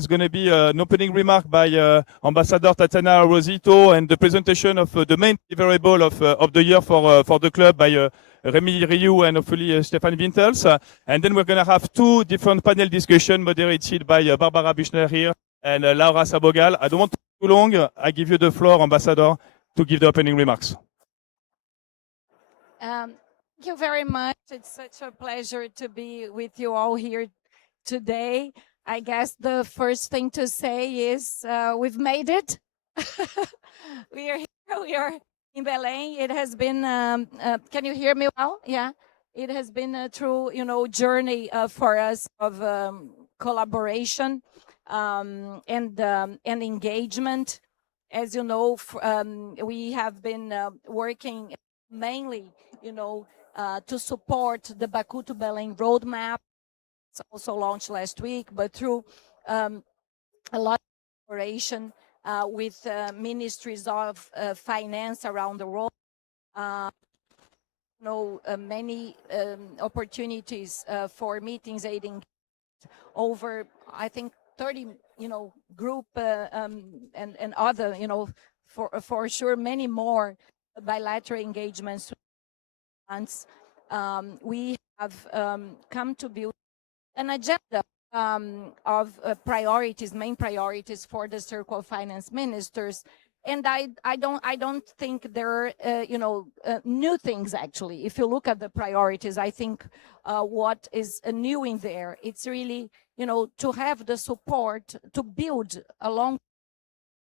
It's going to be an opening remark by Ambassador Tatiana Rosito and the presentation of the main deliverable of the year for the club by Remy Rioux and hopefully Stefan Wintels. And then we're going to have two different panel discussions moderated by Barbara Büchner here and Laura Sabogal. I don't want to be too long. I give you the floor, Ambassador, to give the opening remarks. Thank you very much. It's such a pleasure to be with you all here today. I guess the first thing to say is we've made it. We are here. We are in Belém. It has been. Can you hear me well? Yeah. It has been a true, journey for us of collaboration and engagement. As you know, we have been working mainly, to support the Baku to Belém roadmap. It's also launched last week, but through a lot of cooperation with ministries of finance around the world. Many opportunities for meetings aiding over, I think, 30, group and other, for sure, many more bilateral engagements. We have come to build an agenda of priorities, main priorities for the Circle of Finance Ministers, and I don't think there are new things actually. If you look at the priorities, I think what is new in there, it's really to have the support to build along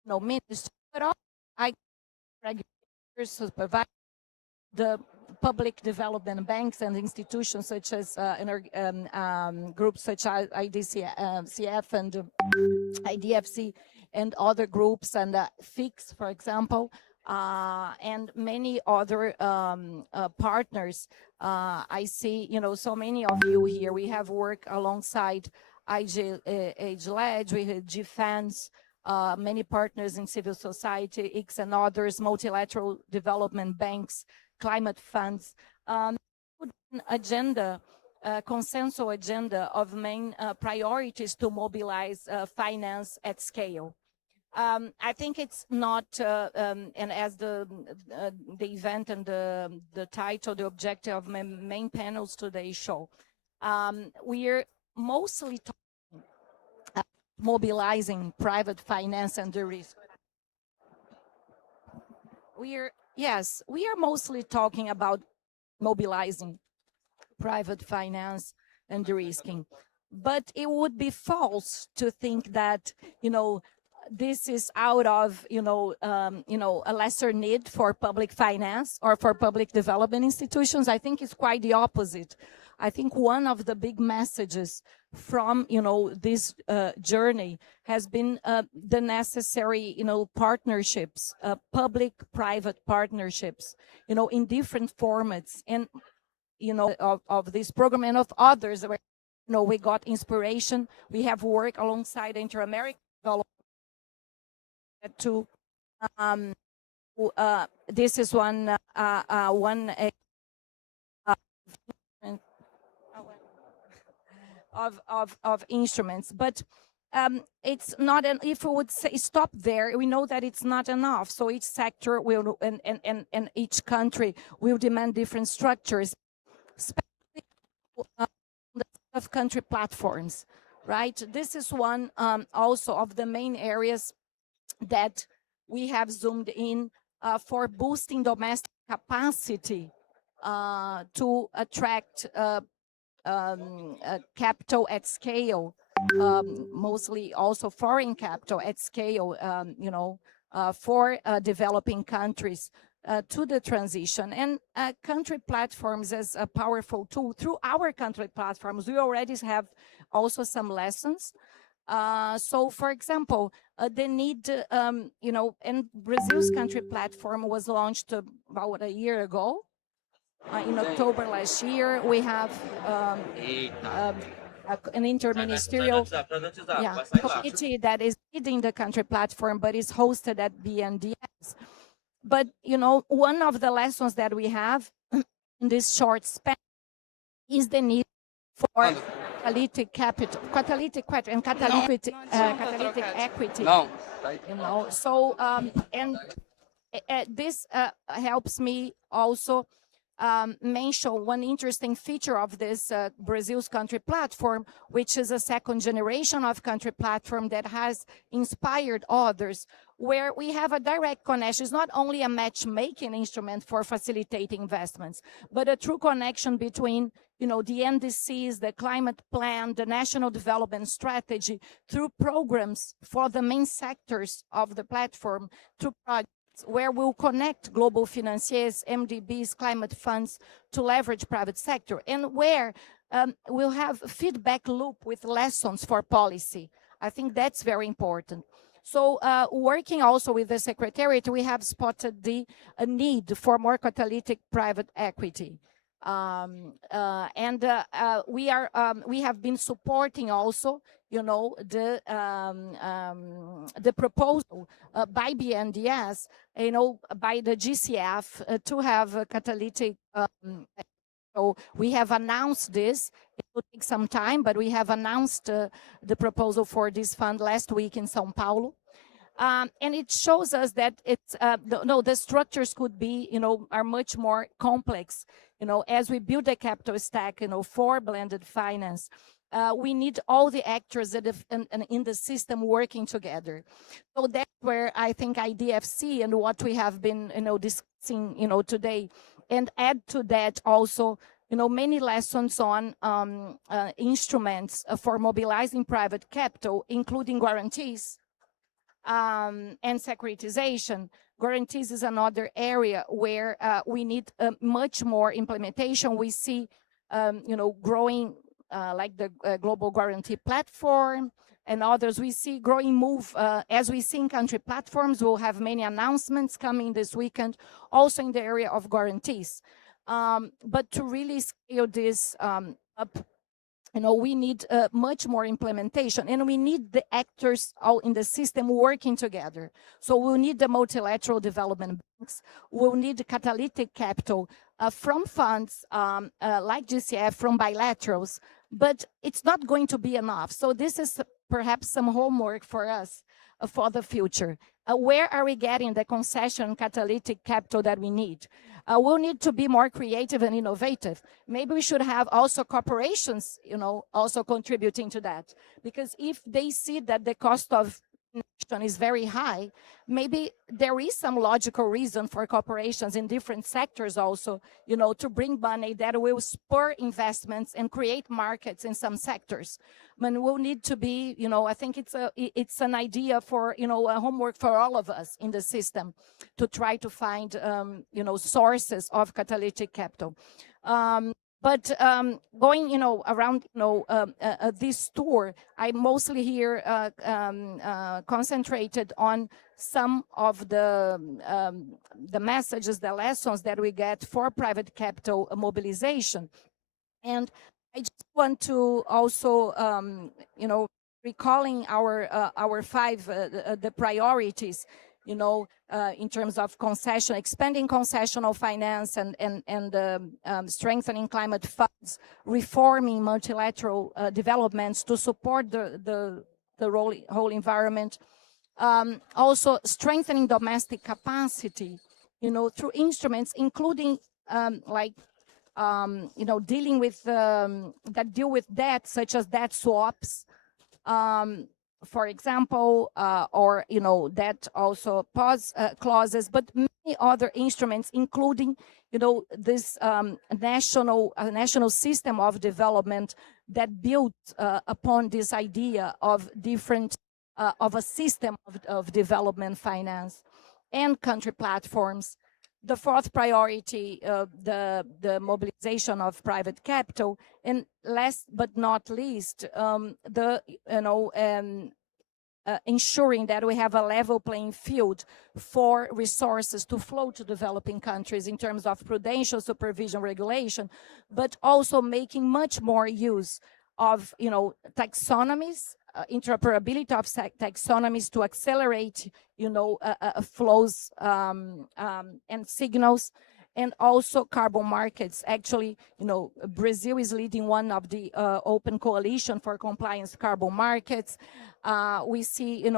ministers, but also regulators, supervise the public development banks and institutions such as groups such as IDCF and IDFC and other groups, and FIX, for example, and many other partners. I see, so many of you here. We have worked alongside Age-Led, we had Defense, many partners in civil society, IX and others, multilateral development banks, climate funds, agenda, consensus agenda of main priorities to mobilize finance at scale. I think it's not, and as the event and the title, the objective of my main panels today show, we're mostly talking mobilizing private finance and the risk. Yes, we are mostly talking about mobilizing private finance and de-risking, but it would be false to think that, this is out of, a lesser need for public finance or for public development institutions. I think it's quite the opposite. I think one of the big messages from, this journey has been the necessary, partnerships, public-private partnerships, in different formats, and, of this program and of others. We got inspiration. We have worked alongside Inter-American Development to, this is one of instruments, but it's not an, if we would say stop there, we know that it's not enough. So each sector will and each country will demand different structures, especially of country platforms, right? This is one also of the main areas that we have zoomed in for boosting domestic capacity to attract capital at scale, mostly also foreign capital at scale, for developing countries to the transition. And country platforms as a powerful tool. Through our country platforms, we already have also some lessons. So, for example, the need, and Brazil's country platform was launched about a year ago. In October last year, we have an interministerial committee that is leading the country platform, but is hosted at BNDES. But, one of the lessons that we have in this short span is the need for catalytic capital, and catalytic, catalytic equity. No. You know, so and this helps me also mention one interesting feature of this Brazil's country platform, which is a second generation of country platform that has inspired others, where we have a direct connection. It's not only a matchmaking instrument for facilitating investments, but a true connection between, you know, the NDCs, the climate plan, the national development strategy, through programs for the main sectors of the platform, through projects where we'll connect global financiers, MDBs, climate funds to leverage private sector, and where we'll have a feedback loop with lessons for policy. I think that's very important. So working also with the Secretariat, we have spotted the need for more catalytic private equity. We have been supporting also, you know, the proposal by BNDES, you know, by the GCF to have a catalytic. So we have announced this. It will take some time, but we have announced the proposal for this fund last week in São Paulo. And it shows us that it's the structures could be, you know, are much more complex. You know, as we build a capital stack, you know, for blended finance, we need all the actors that have, in the system working together. So that's where I think IDFC and what we have been, you know, discussing, you know, today, and add to that also, you know, many lessons on instruments for mobilizing private capital, including guarantees and securitization. Guarantees is another area where we need much more implementation. We see, you know, growing like the Global Guarantee Platform and others. We see growing move, as we see in country platforms. We'll have many announcements coming this weekend, also in the area of guarantees. But to really scale this up, you know, we need much more implementation, and we need the actors all in the system working together. So we'll need the multilateral development banks. We'll need catalytic capital from funds like GCF, from bilaterals, but it's not going to be enough. So this is perhaps some homework for us for the future. Where are we getting the concession catalytic capital that we need? We'll need to be more creative and innovative. Maybe we should have also corporations, you know, also contributing to that. Because if they see that the cost of nation is very high, maybe there is some logical reason for corporations in different sectors also, you know, to bring money that will spur investments and create markets in some sectors. I mean, we'll need to be, you know, I think it's an idea for, you know, a homework for all of us in the system to try to find, you know, sources of catalytic capital. But going, you know, around, you know, this tour, I mostly here concentrated on some of the messages, the lessons that we get for private capital mobilization. And I just want to also, you know, recalling our five the priorities, you know, in terms of concession, expanding concessional finance and strengthening climate funds, reforming multilateral developments to support the whole environment. Also strengthening domestic capacity, you know, through instruments, including like, you know, dealing with that deal with debt, such as debt swaps, for example, or, you know, that also pause clauses, but many other instruments, including, you know, this national system of development that built upon this idea of different, of a system of development finance and country platforms. The fourth priority, the mobilization of private capital, and last but not least, ensuring that we have a level playing field for resources to flow to developing countries in terms of prudential supervision regulation, but also making much more use of, you know, taxonomies, interoperability of taxonomies to accelerate, you know, flows and signals, and also carbon markets. Actually, Brazil is leading one of the open coalition for compliance carbon markets. We see,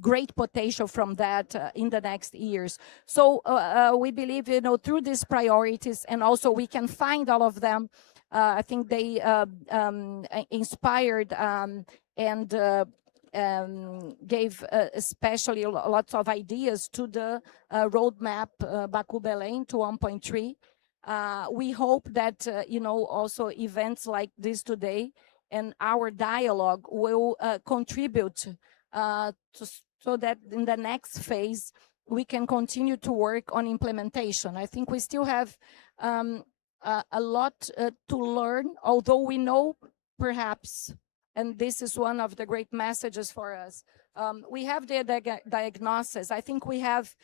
great potential from that in the next years. So we believe, through these priorities, and also we can find all of them. I think they inspired and gave especially lots of ideas to the roadmap Baku Belém to 1.3. We hope that, also events like this today and our dialogue will contribute so that in the next phase, we can continue to work on implementation. I think we still have a lot to learn, although we know perhaps, and this is one of the great messages for us, we have the diagnosis. I think we have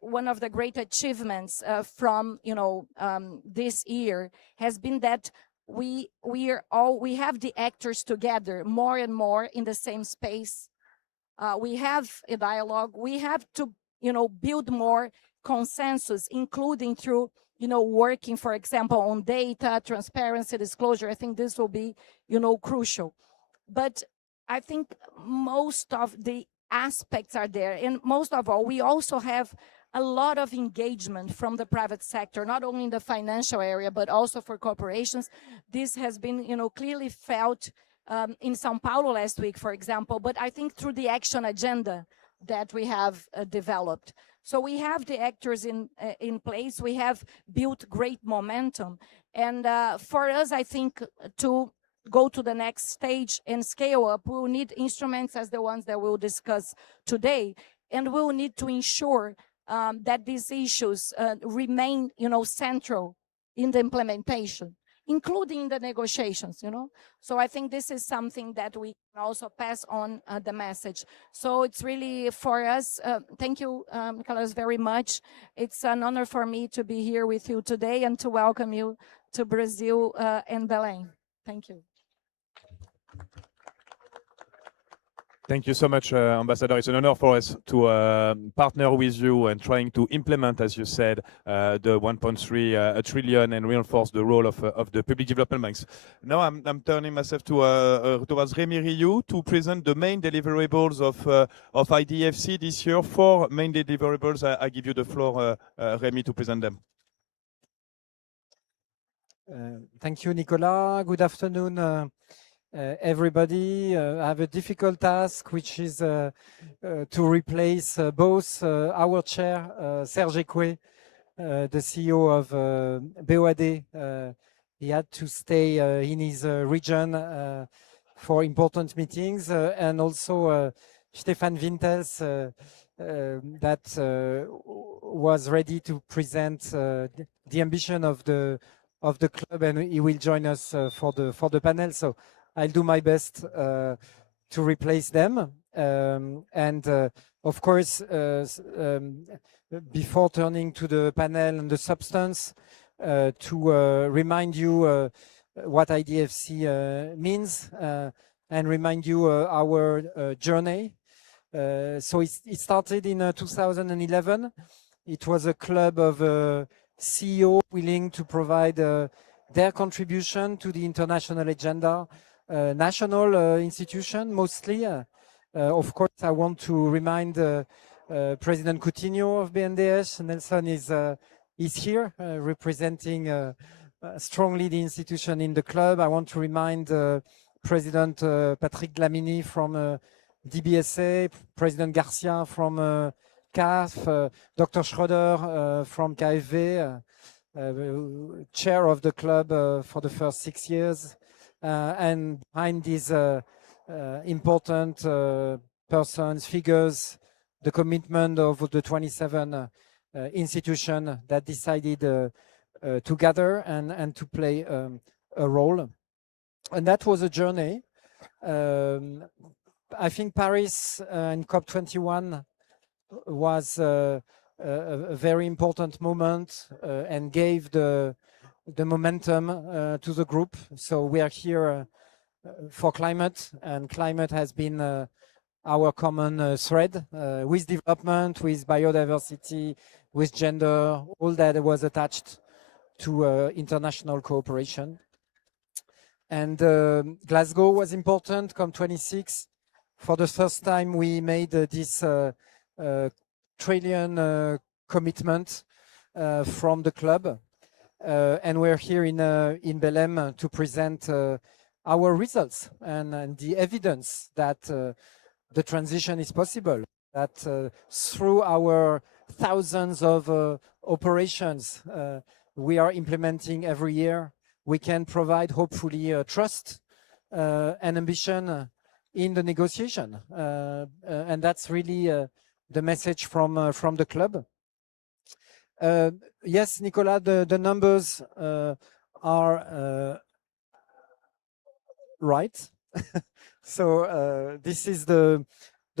one of the great achievements from this year has been that we have the actors together more and more in the same space. We have a dialogue. We have to build more consensus, including through working, for example, on data, transparency, disclosure. I think this will be crucial. But I think most of the aspects are there, and most of all, we also have a lot of engagement from the private sector, not only in the financial area, but also for corporations. This has been, clearly felt in São Paulo last week, for example, but I think through the action agenda that we have developed. So we have the actors in place. We have built great momentum. And for us, I think to go to the next stage and scale up, we will need instruments as the ones that we'll discuss today. And we'll need to ensure that these issues remain, central in the implementation, including the negotiations, So I think this is something that we can also pass on the message. So it's really for us, thank you, Nicholas, very much. It's an honor for me to be here with you today and to welcome you to Brazil and Belém. Thank you. Thank you so much, Ambassador. It's an honor for us to partner with you and trying to implement, as you said, the 1.3 trillion and reinforce the role of the public development banks. Now I'm turning myself towards Rémi Rioux to present the main deliverables of IDFC this year. 4 main deliverables. I give you the floor, Rémi, to present them. Thank you, Nicolas. Good afternoon, everybody. I have a difficult task, which is to replace both our chair, Serge Ekwe, the CEO of BOAD. He had to stay in his region for important meetings, and also Stefan Wintels, that was ready to present the ambition of the club, and he will join us for the panel. So I'll do my best to replace them. And of course, before turning to the panel and the substance, to remind you what IDFC means and remind you our journey. So it started in 2011. It was a club of CEO willing to provide their contribution to the international agenda, national institution mostly. Of course, I want to remind President Coutinho of BNDES. Nelson is here representing strongly the institution in the club. I want to remind President Patrick Dlamini from DBSA, President Garcia from CAF, Dr. Schroeder from KfW, chair of the club for the first 6 years. And behind these important persons, figures, the commitment of the 27 institutions that decided to gather and to play a role. And that was a journey. I think Paris and COP21 was a very important moment and gave the momentum to the group. So we are here for climate, and climate has been our common thread with development, with biodiversity, with gender, all that was attached to international cooperation. And Glasgow was important, COP26. For the first time, we made this trillion commitment from the club. And we're here in Belém to present our results and the evidence that the transition is possible, that through our thousands of operations we are implementing every year, we can provide hopefully trust and ambition in the negotiation. And that's really the message from the club. Yes, Nicolas, the numbers are right. So this is the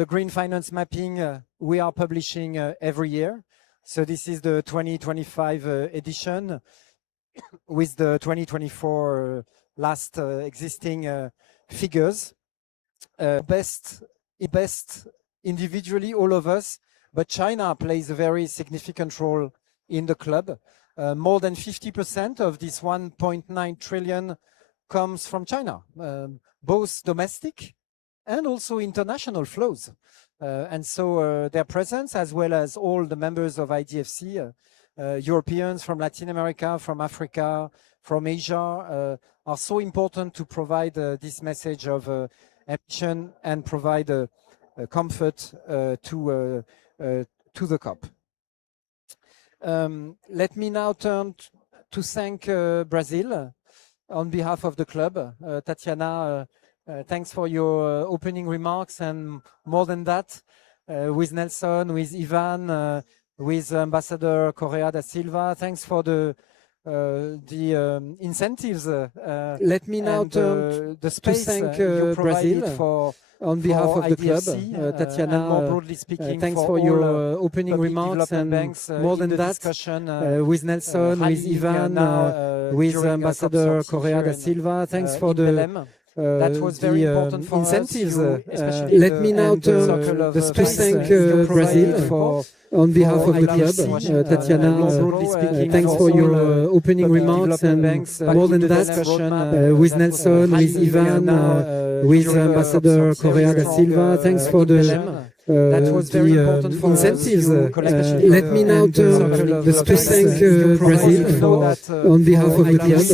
green finance mapping we are publishing every year. So this is the 2025 edition with the 2024 last existing figures. Best individually, all of us, but China plays a very significant role in the club. More than 50% of this 1.9 trillion comes from China, both domestic and also international flows. And so their presence, as well as all the members of IDFC, Europeans from Latin America, from Africa, from Asia, are so important to provide this message of ambition and provide comfort to the COP. Let me now turn to thank Brazil on behalf of the club. Tatiana, thanks for your opening remarks, and more than that, with Nelson, with Ivan, with Ambassador Correa da Silva, thanks for the incentives. Let me now turn the space to thank Brazil for on behalf of the IDFC, club. Tatiana, more broadly speaking, thanks for your opening remarks, and more than that, with Nelson, with Ivan, with Ambassador Correa da Silva, thanks for the that was very important for incentives. Let me now turn the space to thank Brazil for on behalf of the club. Tatiana, thanks for your opening remarks, and more than that, with Nelson, with Ivan, with Ambassador Correa da Silva, thanks for the that was very important for incentives. Let me now turn the space to thank Brazil for on behalf of the club.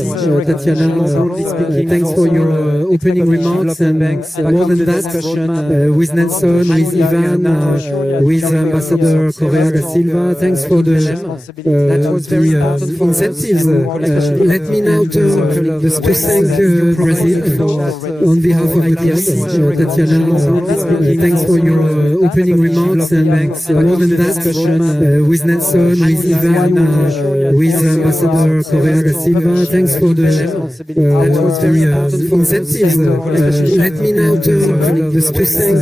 Tatiana, thanks for your opening remarks, and more than that, with Nelson, with Ivan, with Ambassador Correa da Silva, thanks for the that was very important for incentives. Let me now turn the space to thank Brazil for on behalf of the club. Tatiana, thanks for your opening remarks, and more than that, with Nelson, with Ivan, with Ambassador Correa da Silva, thanks for the that was very important for incentives. Let me now turn the space to thank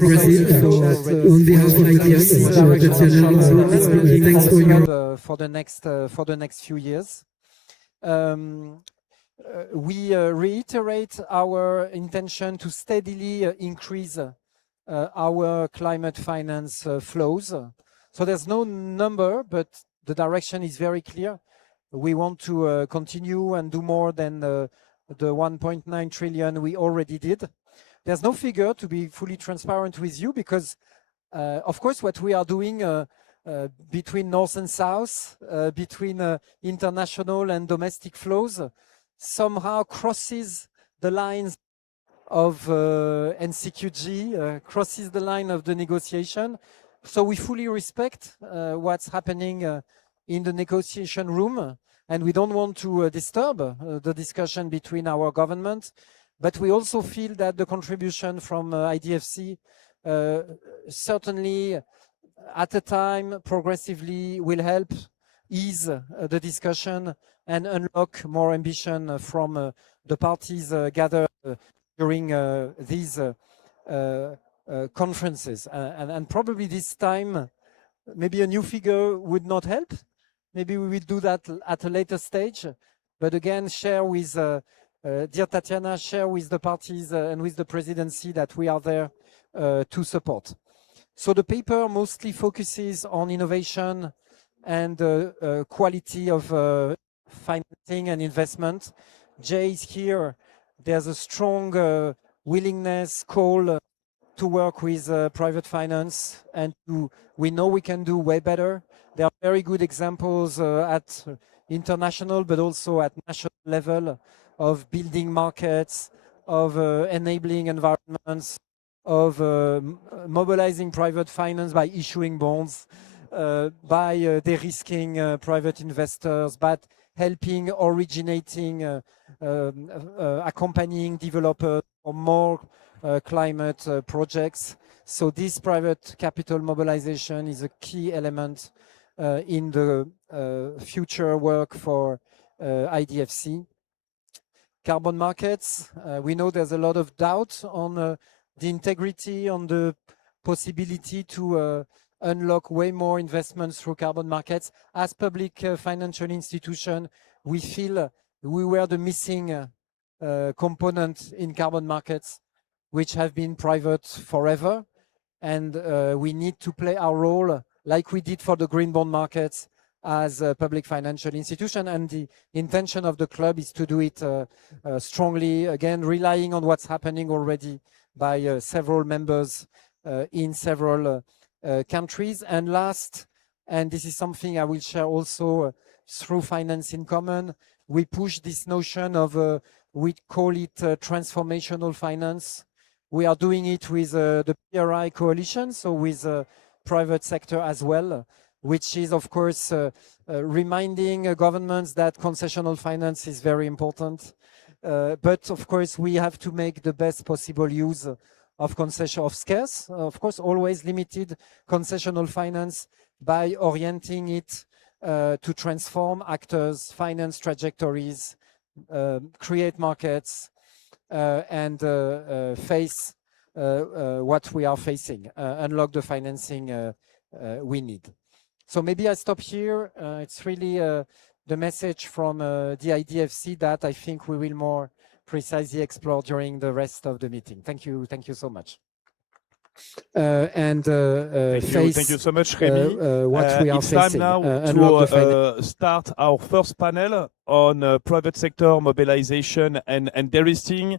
Brazil for on behalf of the club. Tatiana, thanks for your for the next few years. We reiterate our intention to steadily increase our climate finance flows. So there's no number, but the direction is very clear. We want to continue and do more than the 1.9 trillion we already did. There's no figure, to be fully transparent with you, because of course what we are doing between north and south, between international and domestic flows, somehow crosses the lines of NCQG, crosses the line of the negotiation. So we fully respect what's happening in the negotiation room, and we don't want to disturb the discussion between our governments. But we also feel that the contribution from IDFC certainly at a time progressively will help ease the discussion and unlock more ambition from the parties gathered during these conferences. And probably this time, maybe a new figure would not help. Maybe we will do that at a later stage. But again, share with, dear Tatiana, share with the parties and with the presidency that we are there to support. So the paper mostly focuses on innovation and quality of financing and investment. Jay is here. There's a strong willingness call to work with private finance, and we know we can do way better. There are very good examples at international but also at national level of building markets, of enabling environments, of mobilizing private finance by issuing bonds, by de-risking private investors, but helping originating, accompanying developers for more climate projects. So this private capital mobilization is a key element in the future work for IDFC. Carbon markets, we know there's a lot of doubt on the integrity, on the possibility to unlock way more investments through carbon markets. As public financial institution, we feel we were the missing component in carbon markets, which have been private forever. And we need to play our role like we did for the green bond markets as a public financial institution. And the intention of the club is to do it strongly, again, relying on what's happening already by several members in several countries. And last, and this is something I will share also through Finance in Common, we push this notion of, we call it transformational finance. We are doing it with the PRI coalition, so with private sector as well, which is of course reminding governments that concessional finance is very important. But of course we have to make the best possible use of concession of scarce, of course always limited concessional finance by orienting it to transform actors, finance trajectories, create markets, and face what we are facing, unlock the financing we need. So maybe I stop here. It's really the message from the IDFC that I think we will more precisely explore during the rest of the meeting. Thank you so much. Thank you so much, Rémi. What we are it's facing, time now to start our first panel on private sector mobilization and de-risking.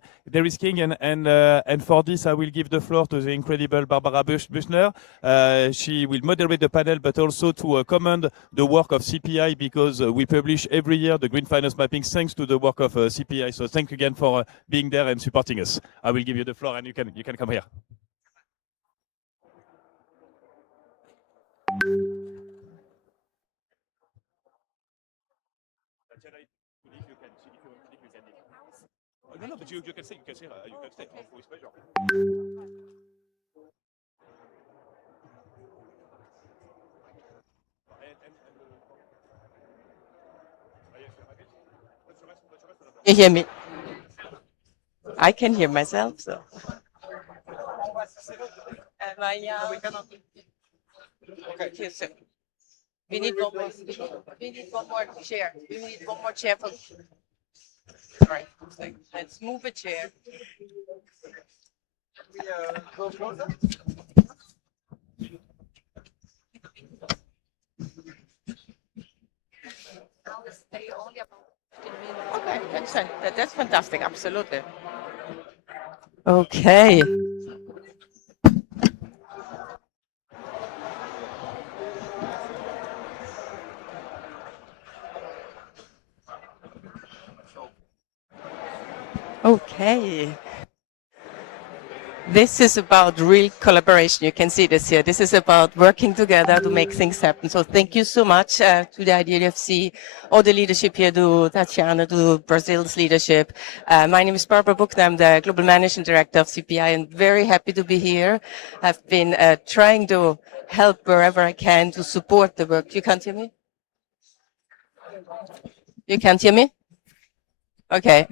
And for this, I will give the floor to the incredible Barbara Büchner. She will moderate the panel, but also to commend the work of CPI, because we publish every year the Green Finance Mapping thanks to the work of CPI. So thank you again for being there and supporting us. I will give you the floor, and you can come here. No, but you can say, you can stay. With pleasure. You hear me? I can hear myself, so. We need one more. We need one more chair. We need one more chair for. Sorry. Let's move a chair. Okay, that's fantastic. Absolutely. Okay. Okay. This is about real collaboration. You can see this here. This is about working together to make things happen. So thank you so much to the IDFC, all the leadership here, to Tatiana, to Brazil's leadership. My name is Barbara Büchner. I'm the Global Managing Director of CPI, and very happy to be here. I've been trying to help wherever I can to support the work. You can't hear me? You can't hear me? Okay.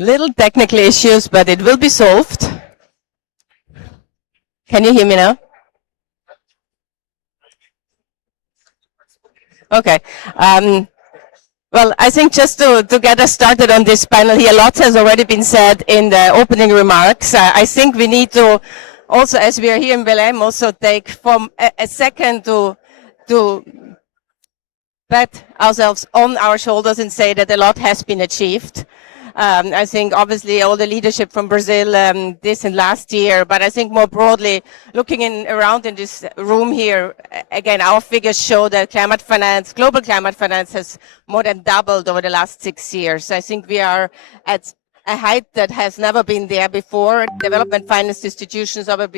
Little technical issues, but it will be solved. Can you hear me now? Okay. Well, I think just to get us started on this panel here, lots has already been said in the opening remarks. I think we need to also, as we are here in Belém, also take from a second to pat ourselves on our shoulders and say that a lot has been achieved. I think obviously all the leadership from Brazil this and last year, but I think more broadly, looking around in this room here, again, our figures show that climate finance, global climate finance has more than doubled over the last 6 years. I think we are at a height that has never been there before. Development finance institutions are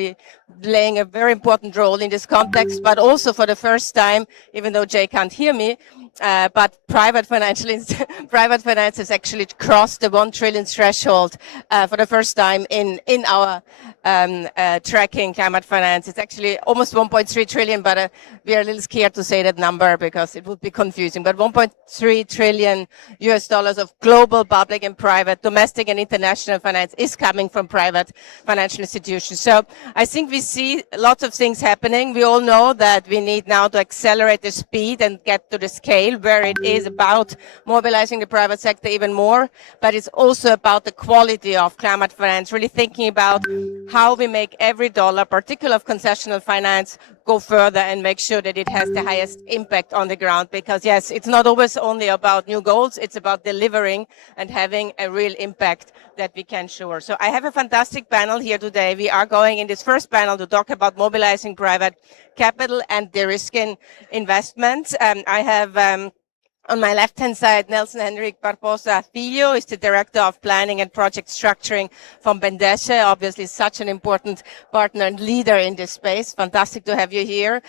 playing a very important role in this context, but also for the first time, even though Jay can't hear me, but private finance has actually crossed the 1 trillion threshold for the first time in our tracking climate finance. It's actually almost 1.3 trillion, but we are a little scared to say that number because it would be confusing. But 1.3 trillion US dollars of global public and private, domestic and international finance is coming from private financial institutions. So I think we see lots of things happening. We all know that we need now to accelerate the speed and get to the scale where it is about mobilizing the private sector even more, but it's also about the quality of climate finance, really thinking about how we make every dollar, particularly of concessional finance, go further and make sure that it has the highest impact on the ground. Because yes, it's not always only about new goals, it's about delivering and having a real impact that we can show. So I have a fantastic panel here today. We are going in this first panel to talk about mobilizing private capital and de-risking investments. I have on my left-hand side, Nelson Henrique Barbosa Filho is the Director of Planning and Project Structuring from Bendesche, obviously such an important partner and leader in this space. Fantastic to have you here.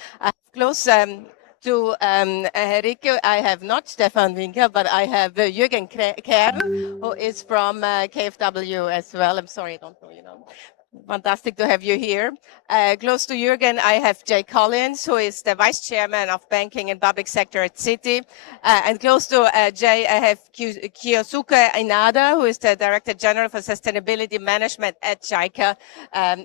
Close to Henrique, I have not Stefan Winker, but I have Jürgen Kern, who is from KfW as well. I'm sorry, I don't know, you know. Fantastic to have you here. Close to Jürgen, I have Jay Collins, who is the Vice Chairman of Banking and Public Sector at Citi. And close to Jay, I have Kiyosuke Inada, who is the Director General for Sustainability Management at JICA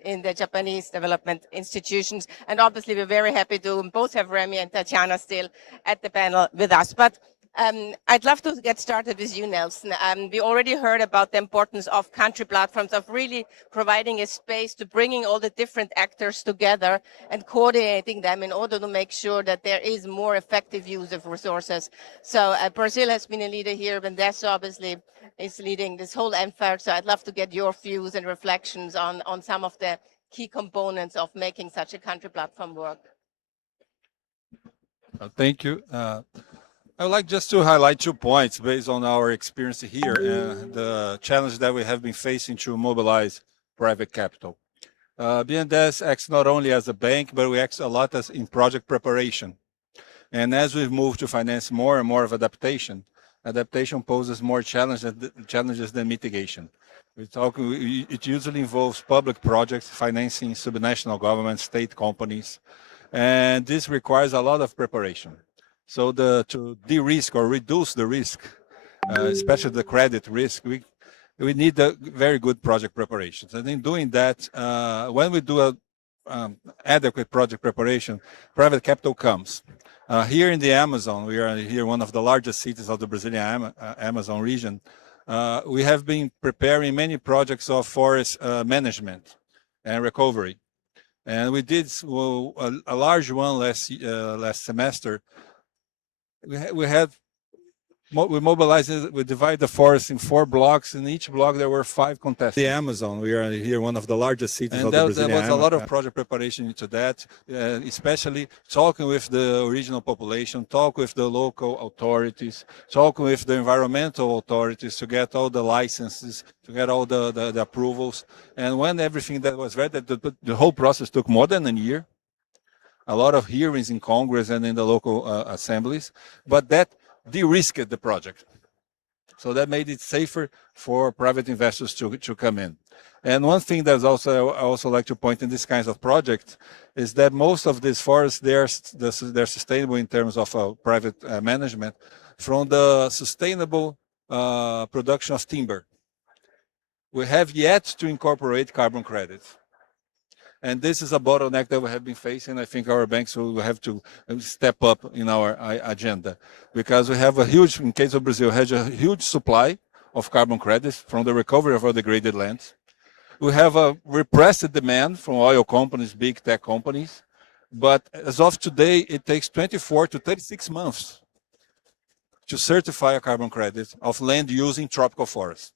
in the Japanese Development Institutions. And obviously, we're very happy to both have Remy and Tatiana still at the panel with us. But I'd love to get started with you, Nelson. We already heard about the importance of country platforms, of really providing a space to bringing all the different actors together and coordinating them in order to make sure that there is more effective use of resources. So Brazil has been a leader here, Bendesche obviously is leading this whole effort. So I'd love to get your views and reflections on some of the key components of making such a country platform work. Thank you. I would like just to highlight 2 points based on our experience here and the challenge that we have been facing to mobilize private capital. BNDES acts not only as a bank, but we act a lot as in project preparation. And as we've moved to finance more and more of adaptation poses more challenges than mitigation. It usually involves public projects, financing subnational governments, state companies, and this requires a lot of preparation. So to de-risk or reduce the risk, especially the credit risk, we need a very good project preparations. And in doing that, when we do adequate project preparation, private capital comes. Here in the Amazon, we are here one of the largest cities of the Brazilian Amazon region. We have been preparing many projects of forest management and recovery. And we did a large one last semester. We mobilized it, we divide the forest in 4 blocks. In each block, there were 5 contestants. The Amazon, we are here one of the largest cities of the Brazilian. There was a lot of project preparation into that, especially talking with the original population, talk with the local authorities, talking with the environmental authorities to get all the licenses, to get all the approvals. And when everything that was ready, the whole process took more than a year. A lot of hearings in Congress and in the local assemblies, but that de-risked the project. So that made it safer for private investors to come in. And one thing that I also like to point in these kinds of projects is that most of these forests, they're sustainable in terms of private management from the sustainable production of timber. We have yet to incorporate carbon credits. And this is a bottleneck that we have been facing. I think our banks will have to step up in our agenda, because we have a huge, in case of Brazil, has a huge supply of carbon credits from the recovery of our degraded lands. We have a repressed demand from oil companies, big tech companies. But as of today, it takes 24 to 36 months to certify a carbon credit of land using tropical forests.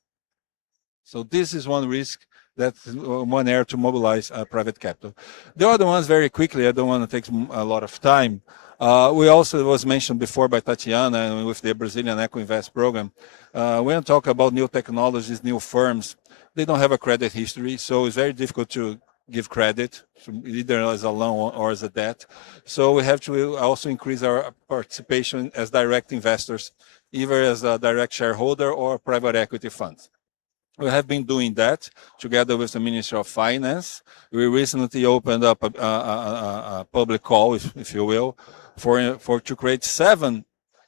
So this is one risk, that's one area to mobilize private capital. The other ones, very quickly, I don't want to take a lot of time. We also, was mentioned before by Tatiana with the Brazilian Eco-Invest program. When we talk about new technologies, new firms, they don't have a credit history, so it's very difficult to give credit, either as a loan or as a debt. So we have to also increase our participation as direct investors, either as a direct shareholder or private equity funds. We have been doing that together with the Ministry of Finance. We recently opened up a public call, if you will, to create 7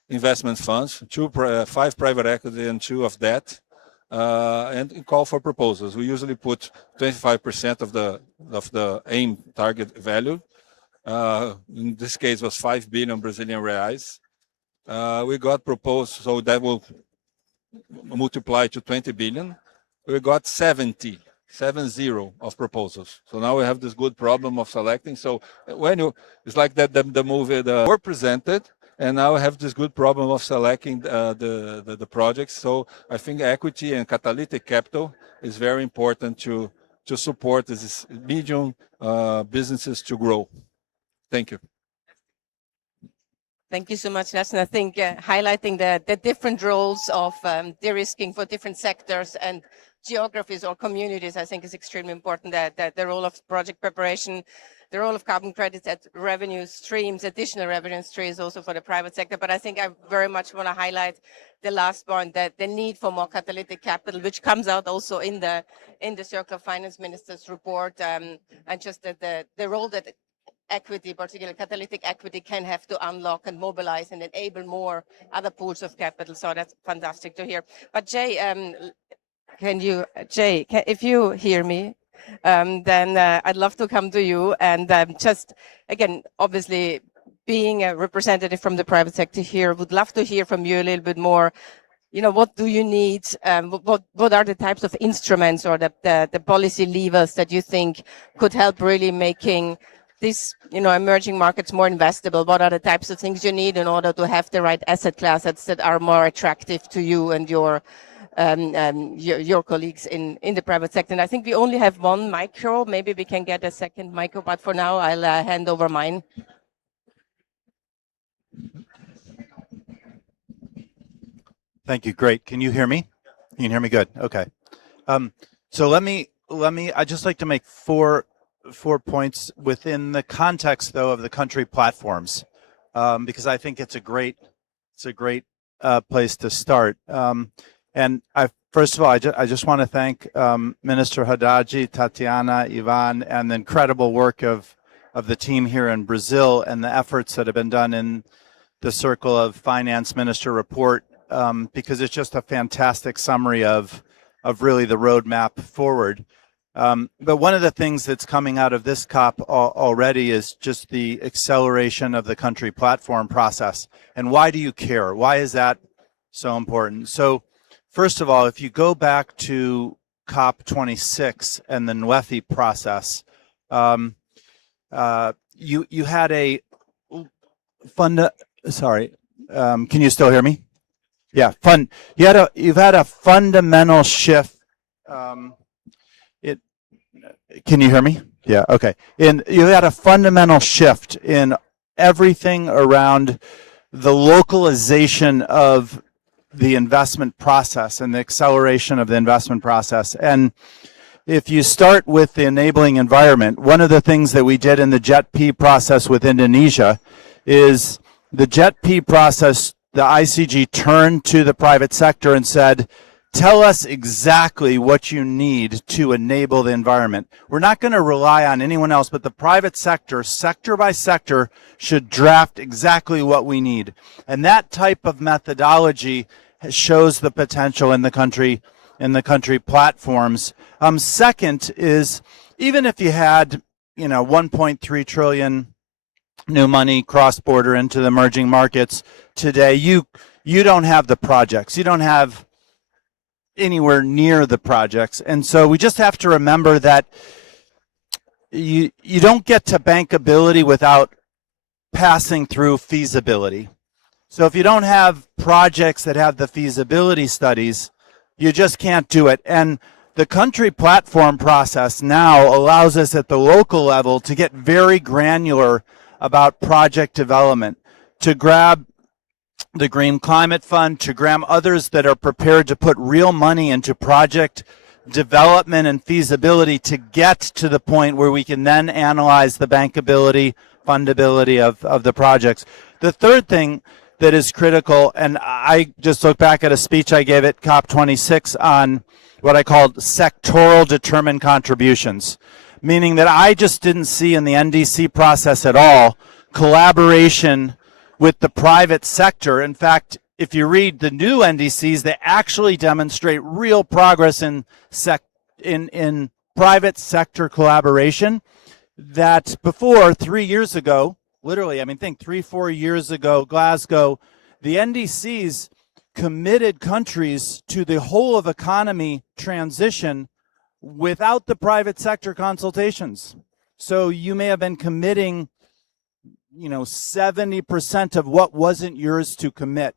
investment funds, 5 private equity and 2 of debt, and call for proposals. We usually put 25% of the aim target value. In this case, was 5 billion Brazilian reais. We got proposed, so that will multiply to 20 billion. We got 70 of proposals. So now we have this good problem of selecting. So it's like that the movie were presented, and now we have this good problem of selecting the projects. So I think equity and catalytic capital is very important to support these medium businesses to grow. Thank you. Thank you so much, Nelson. I think highlighting the different roles of de-risking for different sectors and geographies or communities, I think is extremely important. That the role of project preparation, the role of carbon credits at revenue streams, additional revenue streams also for the private sector. But I think I very much want to highlight the last point, that the need for more catalytic capital, which comes out also in the Circular Finance Minister's report, and just the role that equity, particularly catalytic equity, can have to unlock and mobilize and enable more other pools of capital. So that's fantastic to hear. But Jay, if you hear me, then I'd love to come to you and just, again, obviously being a representative from the private sector here, would love to hear from you a little bit more. What do you need? What are the types of instruments or the policy levers that you think could help really making these emerging markets more investable? What are the types of things you need in order to have the right asset classes that are more attractive to you and your colleagues in the private sector? And I think we only have one micro. Maybe we can get a second micro, but for now I'll hand over mine. Thank you. Great. Can you hear me? You can hear me good. Okay. So let me. I'd just like to make four points within the context, though, of the country platforms, because I think it's a great place to start. And first of all, I just want to thank Minister Haddad, Tatiana, Ivan, and the incredible work of the team here in Brazil and the efforts that have been done in the Circle of Finance Minister report, because it's just a fantastic summary of really the roadmap forward. But one of the things that's coming out of this COP already is just the acceleration of the country platform process. And why do you care? Why is that so important? So first of all, if you go back to COP26 and the NWEFI process, you had a can you still hear me? Yeah, you've had a fundamental shift. Can you hear me? Yeah, okay. You had a fundamental shift in everything around the localization of the investment process and the acceleration of the investment process. And if you start with the enabling environment, one of the things that we did in the JET-P process with Indonesia is the JET-P process, the ICG turned to the private sector and said, tell us exactly what you need to enable the environment. We're not going to rely on anyone else, but the private sector, sector by sector, should draft exactly what we need. And that type of methodology shows the potential in the country platforms. Second is, even if you had 1.3 trillion new money cross-border into the emerging markets today. You don't have the projects. You don't have anywhere near the projects. And so we just have to remember that you don't get to bankability without passing through feasibility. So if you don't have projects that have the feasibility studies, you just can't do it. And the country platform process now allows us at the local level to get very granular about project development, to grab the Green Climate Fund, to grab others that are prepared to put real money into project development and feasibility to get to the point where we can then analyze the bankability, fundability of the projects. The third thing that is critical, and I just look back at a speech I gave at COP26 on what I called sectoral determined contributions, meaning that I just didn't see in the NDC process at all collaboration with the private sector. In fact, if you read the new NDCs, they actually demonstrate real progress in private sector collaboration that before 3 years ago, literally, I mean, think 3-4 years ago, Glasgow, the NDCs committed countries to the whole of economy transition without the private sector consultations. So you may have been committing, 70% of what wasn't yours to commit.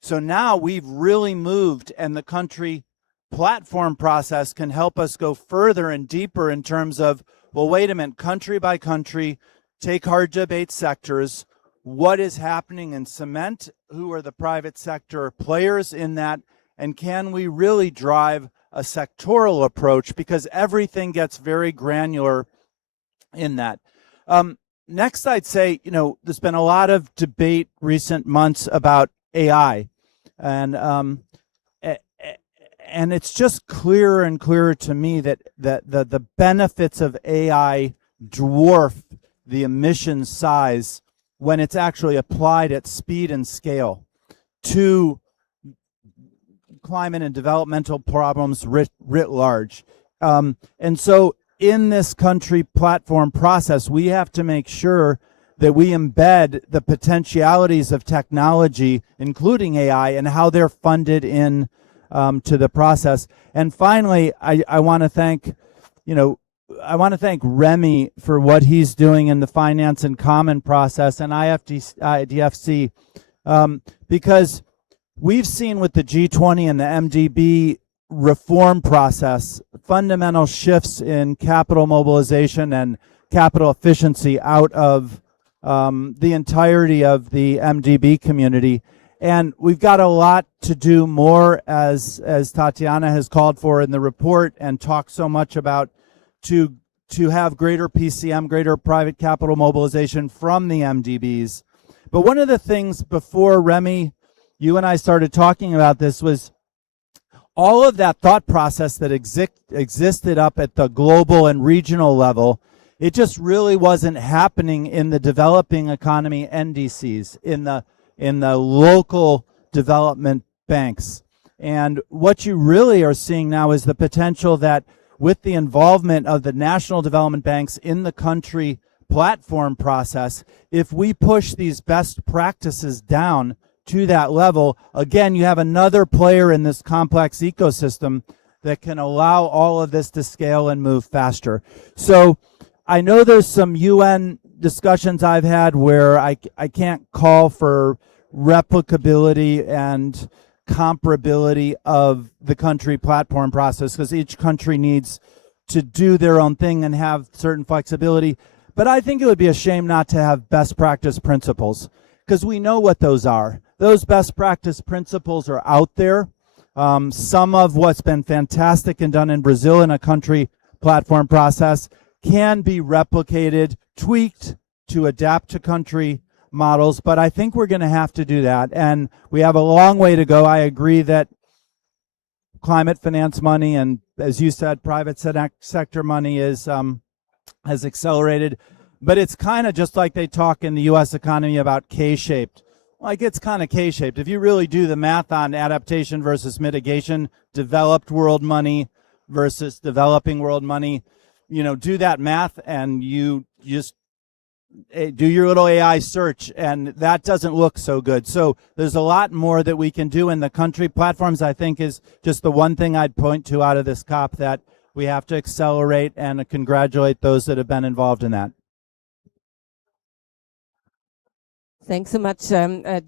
So now we've really moved, and the country platform process can help us go further and deeper in terms of, well, wait a minute, country by country, take hard debate sectors, what is happening in cement, who are the private sector players in that, and can we really drive a sectoral approach, because everything gets very granular in that. Next, I'd say, there's been a lot of debate recent months about AI, and it's just clearer and clearer to me that the benefits of AI dwarf the emission size when it's actually applied at speed and scale to climate and developmental problems writ large. And so in this country platform process, we have to make sure that we embed the potentialities of technology, including AI, and how they're funded in to the process. And finally, I want to thank, Remy for what he's doing in the Finance and Common process and IDFC, because we've seen with the G20 and the MDB reform process fundamental shifts in capital mobilization and capital efficiency out of the entirety of the MDB community. And we've got a lot to do more, as Tatiana has called for in the report and talked so much about, to have greater PCM, greater private capital mobilization from the MDBs. But one of the things before, Remy, you and I started talking about this was all of that thought process that existed up at the global and regional level. It just really wasn't happening in the developing economy NDCs, in the local development banks. And what you really are seeing now is the potential that with the involvement of the national development banks in the country platform process, if we push these best practices down to that level, again, you have another player in this complex ecosystem that can allow all of this to scale and move faster. So I know there's some UN discussions I've had where I can't call for replicability and comparability of the country platform process, because each country needs to do their own thing and have certain flexibility. But I think it would be a shame not to have best practice principles, because we know what those are. Those best practice principles are out there. Some of what's been fantastic and done in Brazil in a country platform process can be replicated, tweaked to adapt to country models, but I think we're going to have to do that, and we have a long way to go. I agree that climate finance money and, as you said, private sector money is has accelerated, but it's kind of just like they talk in the U.S. economy about K-shaped. Like, it's kind of K-shaped. If you really do the math on adaptation versus mitigation, developed world money versus developing world money, do that math and you just do your little AI search, and that doesn't look so good. So there's a lot more that we can do in the country. Platforms, I think, is just the one thing I'd point to out of this COP that we have to accelerate, and congratulate those that have been involved in that. Thanks so much,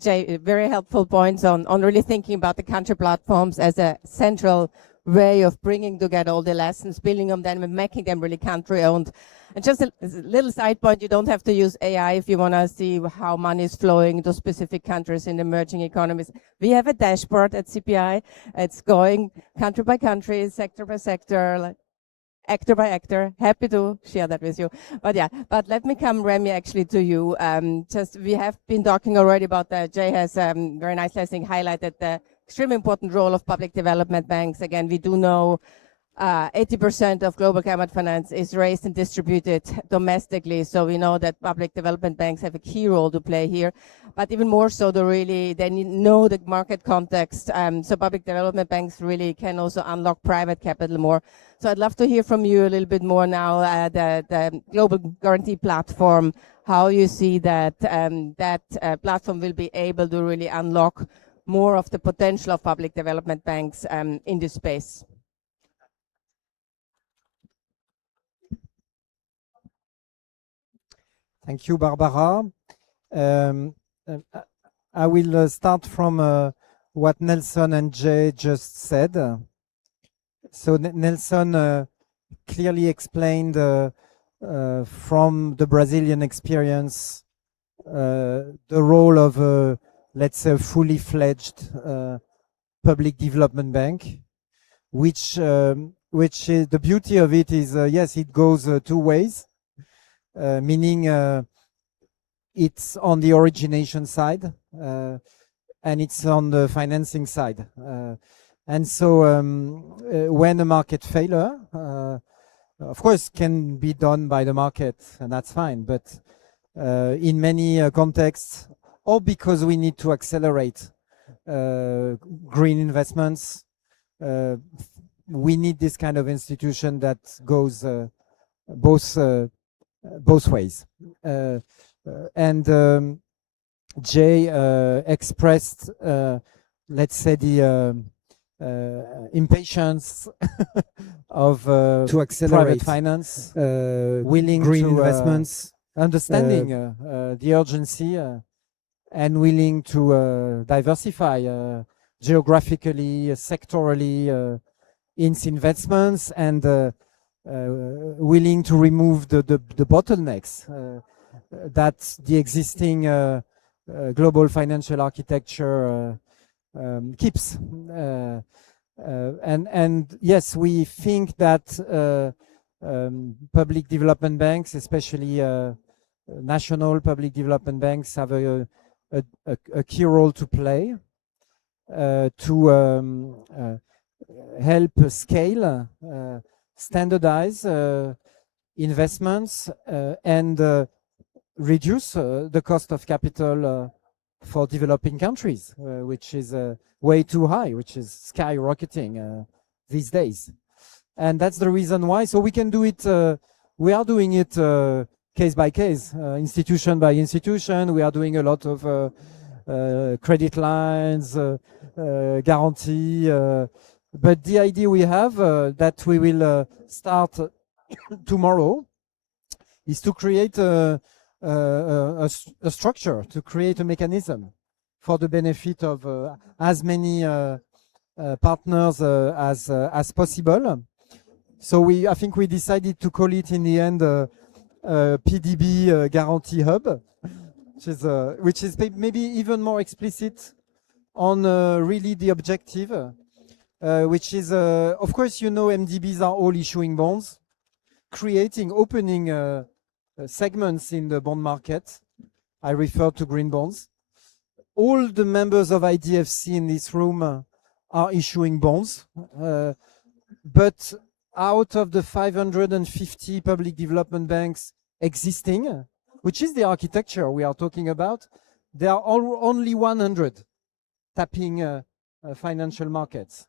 Jay. Very helpful points on really thinking about the country platforms as a central way of bringing together all the lessons, building on them and making them really country-owned. And just a little side point, you don't have to use AI if you want to see how money is flowing to specific countries in emerging economies. We have a dashboard at CPI. It's going country by country, sector by sector, like actor by actor. Happy to share that with you. But let me come, Remy, actually to you. We have been talking already about that. Jay has very nicely, I think, highlighted the extremely important role of public development banks. Again, we do know 80% of global climate finance is raised and distributed domestically. So we know that public development banks have a key role to play here, but even more so they know the market context. So public development banks really can also unlock private capital more. So I'd love to hear from you a little bit more now, the Global Guarantee Platform, how you see that platform will be able to really unlock more of the potential of public development banks in this space. Thank you, Barbara. I will start from what Nelson and Jay just said. So Nelson clearly explained from the Brazilian experience the role of let's say, a fully fledged public development bank, which is the beauty of it is, yes, it goes two ways, meaning it's on the origination side and it's on the financing side. And so when a market failure, of course, can be done by the market, and that's fine, but in many contexts, or because we need to accelerate green investments, we need this kind of institution that goes both ways. And Jay expressed, let's say, the impatience of to accelerate private finance, willing green to investments, understanding the urgency. And willing to diversify geographically, sectorally, its investments, and willing to remove the bottlenecks that the existing global financial architecture keeps. And yes, we think that public development banks, especially national public development banks, have a key role to play to help scale, standardize investments, and reduce the cost of capital for developing countries, which is way too high, which is skyrocketing these days. And that's the reason why. So we can do it, we are doing it case by case, institution by institution. We are doing a lot of credit lines, guarantee. But the idea we have that we will start tomorrow is to create a structure, to create a mechanism for the benefit of as many partners as possible. So I think we decided to call it in the end PDB Guarantee Hub, which is maybe even more explicit on really the objective, which is, of course, MDBs are all issuing bonds, opening segments in the bond market. I refer to green bonds. All the members of IDFC in this room are issuing bonds, but out of the 550 public development banks existing, which is the architecture we are talking about, there are only 100 tapping financial markets.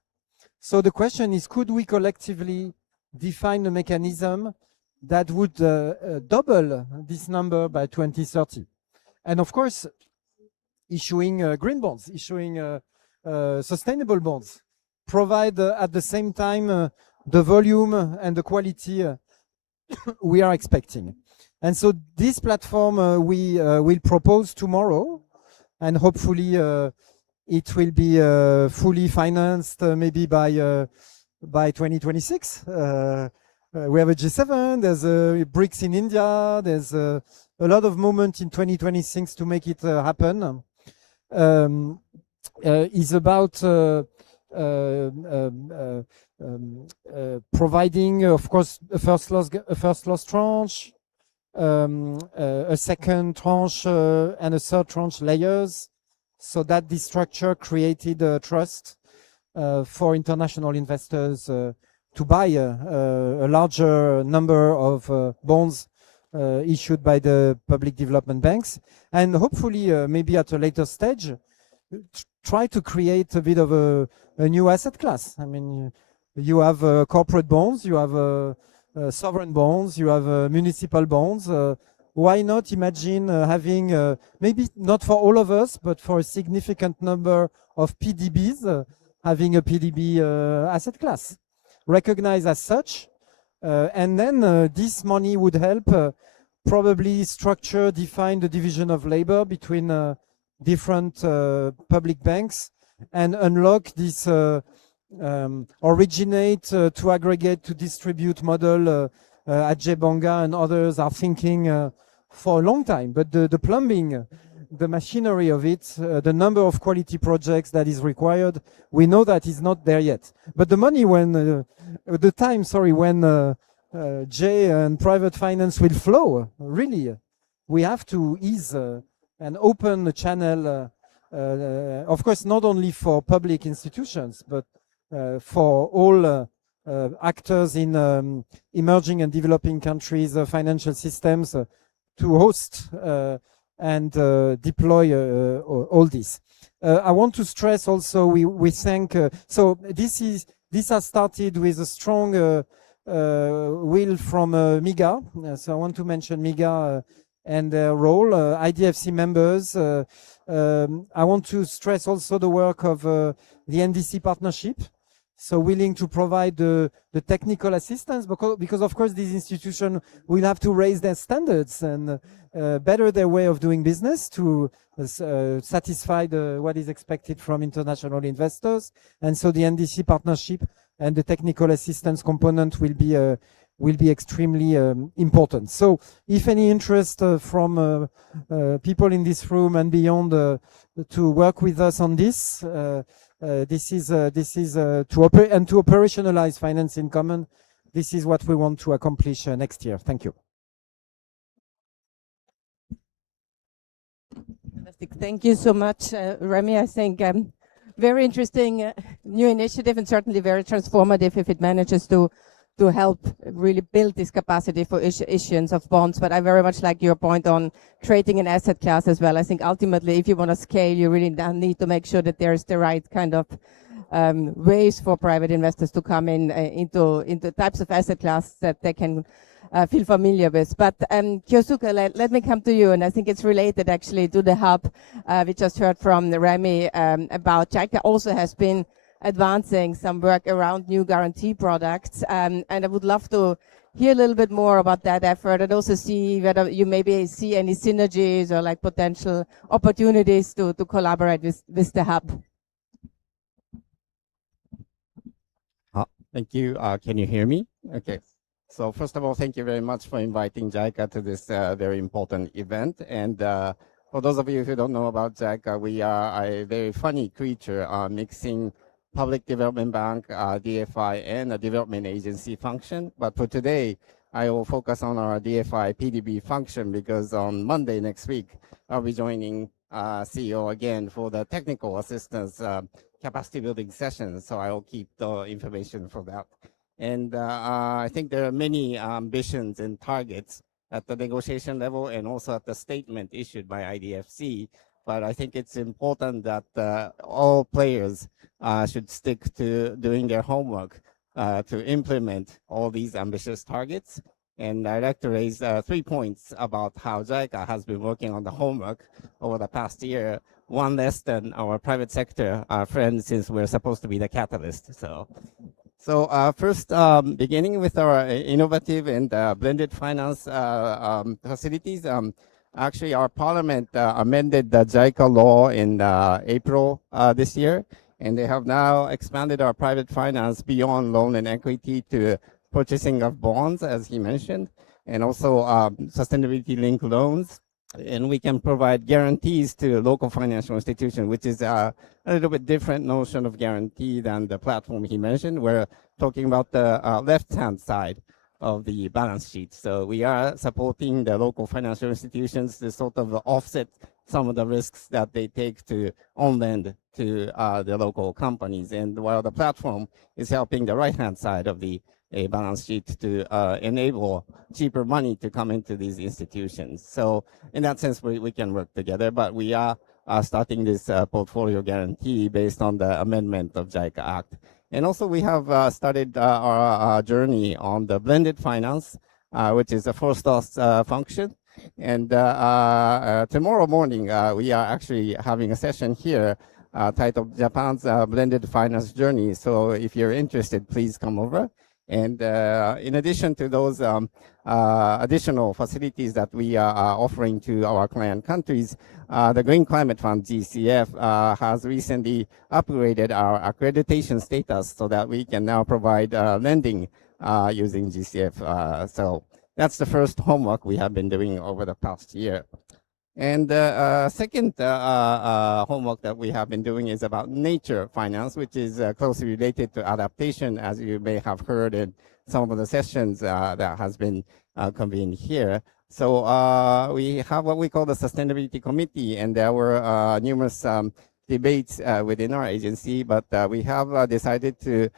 So the question is, could we collectively define a mechanism that would double this number by 2030. And of course, issuing green bonds, issuing sustainable bonds, provide at the same time the volume and the quality we are expecting. And so this platform we will propose tomorrow, and hopefully it will be fully financed maybe by 2026. We have a G7, there's BRICS in India, there's a lot of movement in 2026 to make it happen. Is about providing, of course, a first loss tranche, a second tranche, and a third tranche layers, so that this structure created trust for international investors to buy a larger number of bonds issued by the public development banks, and hopefully maybe at a later stage try to create a bit of a new asset class. I mean, you have corporate bonds, you have sovereign bonds, you have municipal bonds. Why not imagine having, maybe not for all of us, but for a significant number of PDBs, having a PDB asset class, recognized as such, and then this money would help probably structure, define the division of labor between different public banks, and unlock this originate to aggregate to distribute model Ajay Banga and others are thinking for a long time. But the plumbing, the machinery of it, the number of quality projects that is required, we know that is not there yet. But the money when, the time, sorry, when J and private finance will flow, really, we have to ease and open the channel, of course, not only for public institutions, but for all actors in emerging and developing countries, financial systems, to host and deploy all this. I want to stress also, we thank, so this has started with a strong will from MIGA. So I want to mention MIGA and their role, IDFC members. I want to stress also the work of the NDC partnership. So willing to provide the technical assistance, because of course these institutions will have to raise their standards and better their way of doing business to satisfy what is expected from international investors. And so the NDC partnership and the technical assistance component will be extremely important. So if any interest from people in this room and beyond to work with us on this, this is to operate and to operationalize finance in common. This is what we want to accomplish next year. Thank you. Fantastic. Thank you so much, Remy. I think very interesting new initiative, and certainly very transformative if it manages to help really build this capacity for issuance of bonds. But I very much like your point on trading an asset class as well. I think ultimately, if you want to scale, you really need to make sure that there's the right kind of ways for private investors to come into types of asset class that they can feel familiar with. But Kyosuke, let me come to you, and I think it's related actually to the hub. We just heard from Remy about JICA also has been advancing some work around new guarantee products, and I would love to hear a little bit more about that effort, and also see whether you maybe see any synergies or like potential opportunities to collaborate with the hub. Thank you. Can you hear me? Okay. So first of all, thank you very much for inviting JICA to this very important event. And for those of you who don't know about JICA, we are a very funny creature mixing Public Development Bank, DFI, and a development agency function. But for today, I will focus on our DFI PDB function, because on Monday next week, I'll be joining CEO again for the technical assistance capacity building session. So I will keep the information for that. And I think there are many ambitions and targets at the negotiation level and also at the statement issued by IDFC. But I think it's important that all players should stick to doing their homework to implement all these ambitious targets. And I'd like to raise 3 points about how JICA has been working on the homework over the past year, one less than our private sector friends, since we're supposed to be the catalyst. So first, beginning with our innovative and blended finance facilities, actually our parliament amended the JICA law in April this year, and they have now expanded our private finance beyond loan and equity to purchasing of bonds, as he mentioned, and also sustainability-linked loans. And we can provide guarantees to local financial institutions, which is a little bit different notion of guarantee than the platform he mentioned. We're talking about the left-hand side of the balance sheet. So we are supporting the local financial institutions to sort of offset some of the risks that they take to on-lend to the local companies. And while the platform is helping the right-hand side of the balance sheet to enable cheaper money to come into these institutions. So in that sense, we can work together, but we are starting this portfolio guarantee based on the amendment of JICA Act. And also we have started our journey on the blended finance, which is a first loss function. And tomorrow morning, we are actually having a session here titled Japan's Blended Finance Journey. So if you're interested, please come over. And in addition to those additional facilities that we are offering to our client countries, the Green Climate Fund, GCF, has recently upgraded our accreditation status so that we can now provide lending using GCF. So that's the first homework we have been doing over the past year. And second homework that we have been doing is about nature finance, which is closely related to adaptation, as you may have heard in some of the sessions that has been convened here. So we have what we call the Sustainability Committee, and there were numerous debates within our agency, but we have decided to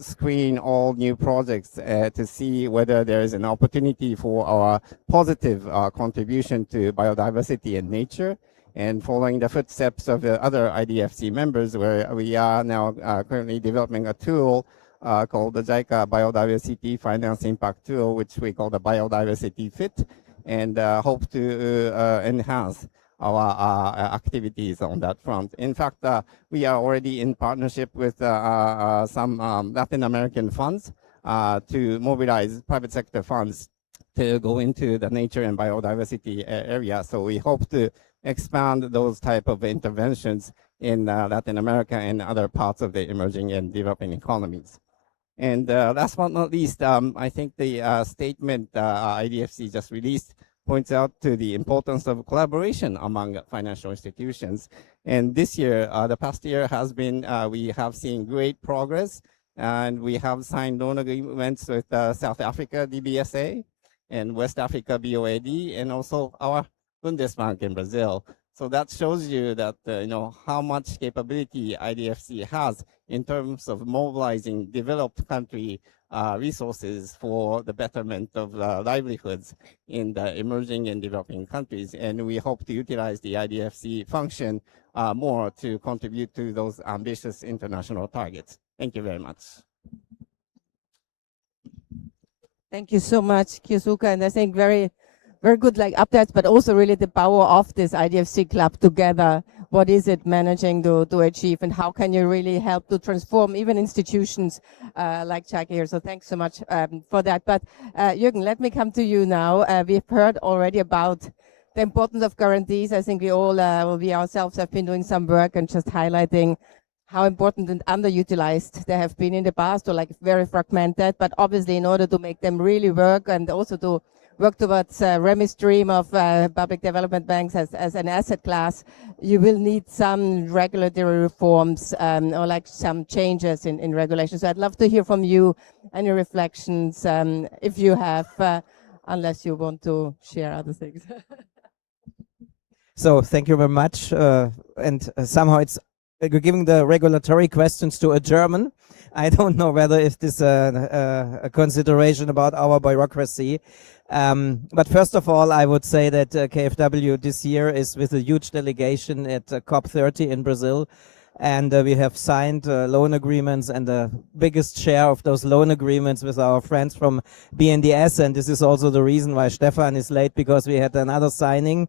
screen all new projects to see whether there is an opportunity for our positive contribution to biodiversity and nature. And following the footsteps of the other IDFC members, where we are now currently developing a tool called the JICA Biodiversity Finance Impact Tool, which we call the Biodiversity Fit, and hope to enhance our activities on that front. In fact, we are already in partnership with some Latin American funds to mobilize private sector funds to go into the nature and biodiversity area. So we hope to expand those type of interventions in Latin America and other parts of the emerging and developing economies. And last but not least, I think the statement IDFC just released points out to the importance of collaboration among financial institutions. And this year, the past year has been, we have seen great progress, and we have signed loan agreements with South Africa, DBSA, and West Africa, BOAD, and also our Bundesbank in Brazil. So that shows you that, how much capability IDFC has in terms of mobilizing developed country resources for the betterment of livelihoods in the emerging and developing countries. And we hope to utilize the IDFC function more to contribute to those ambitious international targets. Thank you very much. Thank you so much, Kyosuke. And I think very good updates, but also really the power of this IDFC club together. What is it managing to achieve, and how can you really help to transform even institutions like JICA here? So thanks so much for that. But Jürgen, let me come to you now. We've heard already about the importance of guarantees. I think we all, we ourselves have been doing some work and just highlighting how important and underutilized they have been in the past, or very fragmented. But obviously, in order to make them really work, and also to work towards revenue stream of public development banks as an asset class, you will need some regulatory reforms or some changes in regulations. So I'd love to hear from you any reflections, if you have, unless you want to share other things. So thank you very much. And somehow it's giving the regulatory questions to a German. I don't know whether if this a consideration about our bureaucracy. But first of all, I would say that KfW this year is with a huge delegation at COP30 in Brazil. and we have signed loan agreements, and the biggest share of those loan agreements with our friends from BNDES, and this is also the reason why Stefan is late, because we had another signing.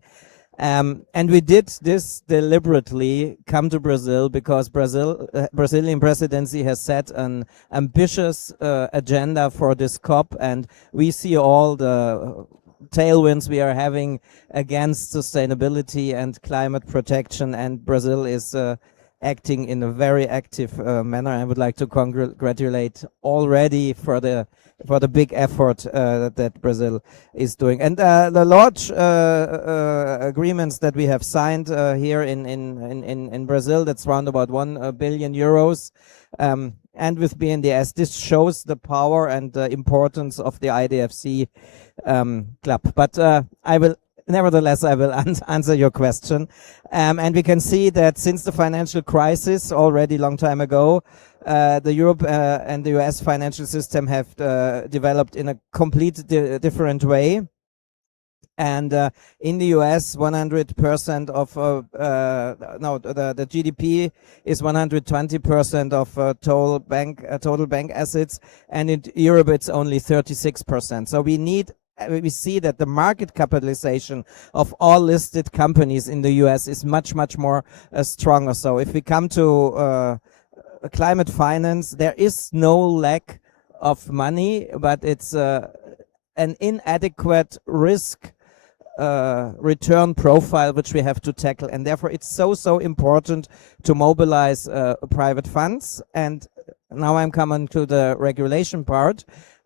And we did this deliberately, come to Brazil, because Brazilian presidency has set an ambitious agenda for this COP, and we see all the tailwinds we are having against sustainability and climate protection, and Brazil is acting in a very active manner. I would like to congratulate already for the big effort that Brazil is doing. And the large agreements that we have signed here in Brazil, that's around about 1 billion euros. And with BNDES, this shows the power and the importance of the IDFC club. But nevertheless, I will answer your question. And we can see that since the financial crisis already long time ago, the Europe and the US financial system have developed in a complete different way. And in the US, 100% of the GDP is 120% of total bank assets, and in Europe it's only 36%. So we see that the market capitalization of all listed companies in the US is much more stronger. So if we come to climate finance, there is no lack of money, but it's an inadequate risk return profile which we have to tackle, and therefore it's so important to mobilize private funds. And now I'm coming to the regulation part,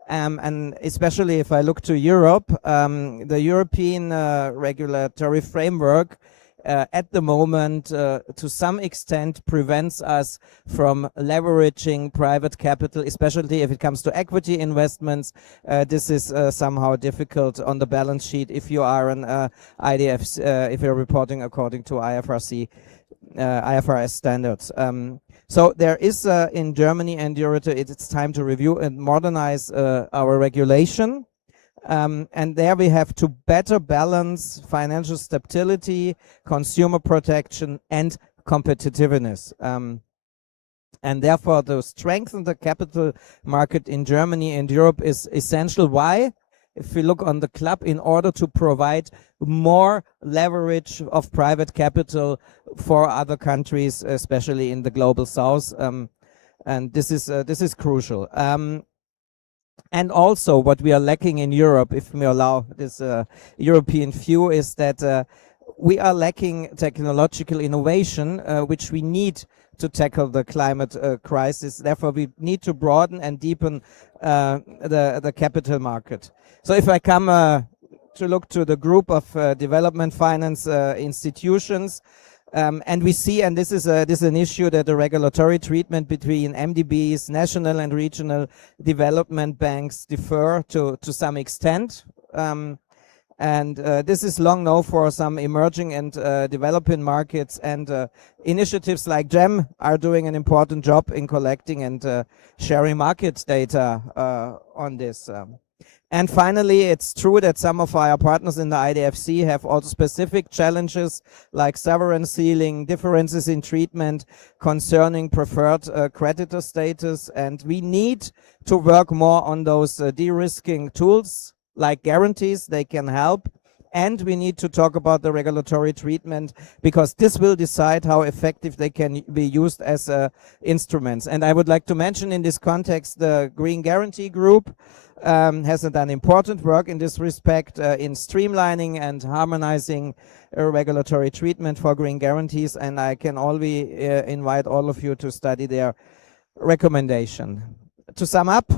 and especially if I look to Europe, the European regulatory framework at the moment to some extent prevents us from leveraging private capital, especially if it comes to equity investments. This is somehow difficult on the balance sheet if you are an IDFC, if you're reporting according to IFRS standards. So there is in Germany and Europe, it's time to review and modernize our regulation. And there we have to better balance financial stability, consumer protection, and competitiveness. And therefore, to strengthen the capital market in Germany and Europe is essential. Why? If we look on the club, in order to provide more leverage of private capital for other countries, especially in the global south, and this is crucial. And also what we are lacking in Europe, if we allow this European view, is that we are lacking technological innovation, which we need to tackle the climate crisis. Therefore, we need to broaden and deepen the capital market. So if I come to look to the group of development finance institutions, and we see, and this is an issue, that the regulatory treatment between MDBs, national and regional development banks, differ to some extent. And this is long known for some emerging and developing markets, and initiatives like GEM are doing an important job in collecting and sharing market data on this. And finally, it's true that some of our partners in the IDFC have also specific challenges like sovereign ceiling, differences in treatment concerning preferred creditor status, and we need to work more on those de-risking tools like guarantees. They can help. And we need to talk about the regulatory treatment, because this will decide how effective they can be used as instruments. And I would like to mention in this context the Green Guarantee Group has done important work in this respect in streamlining and harmonizing regulatory treatment for green guarantees, and I can only invite all of you to study their recommendation. To sum up,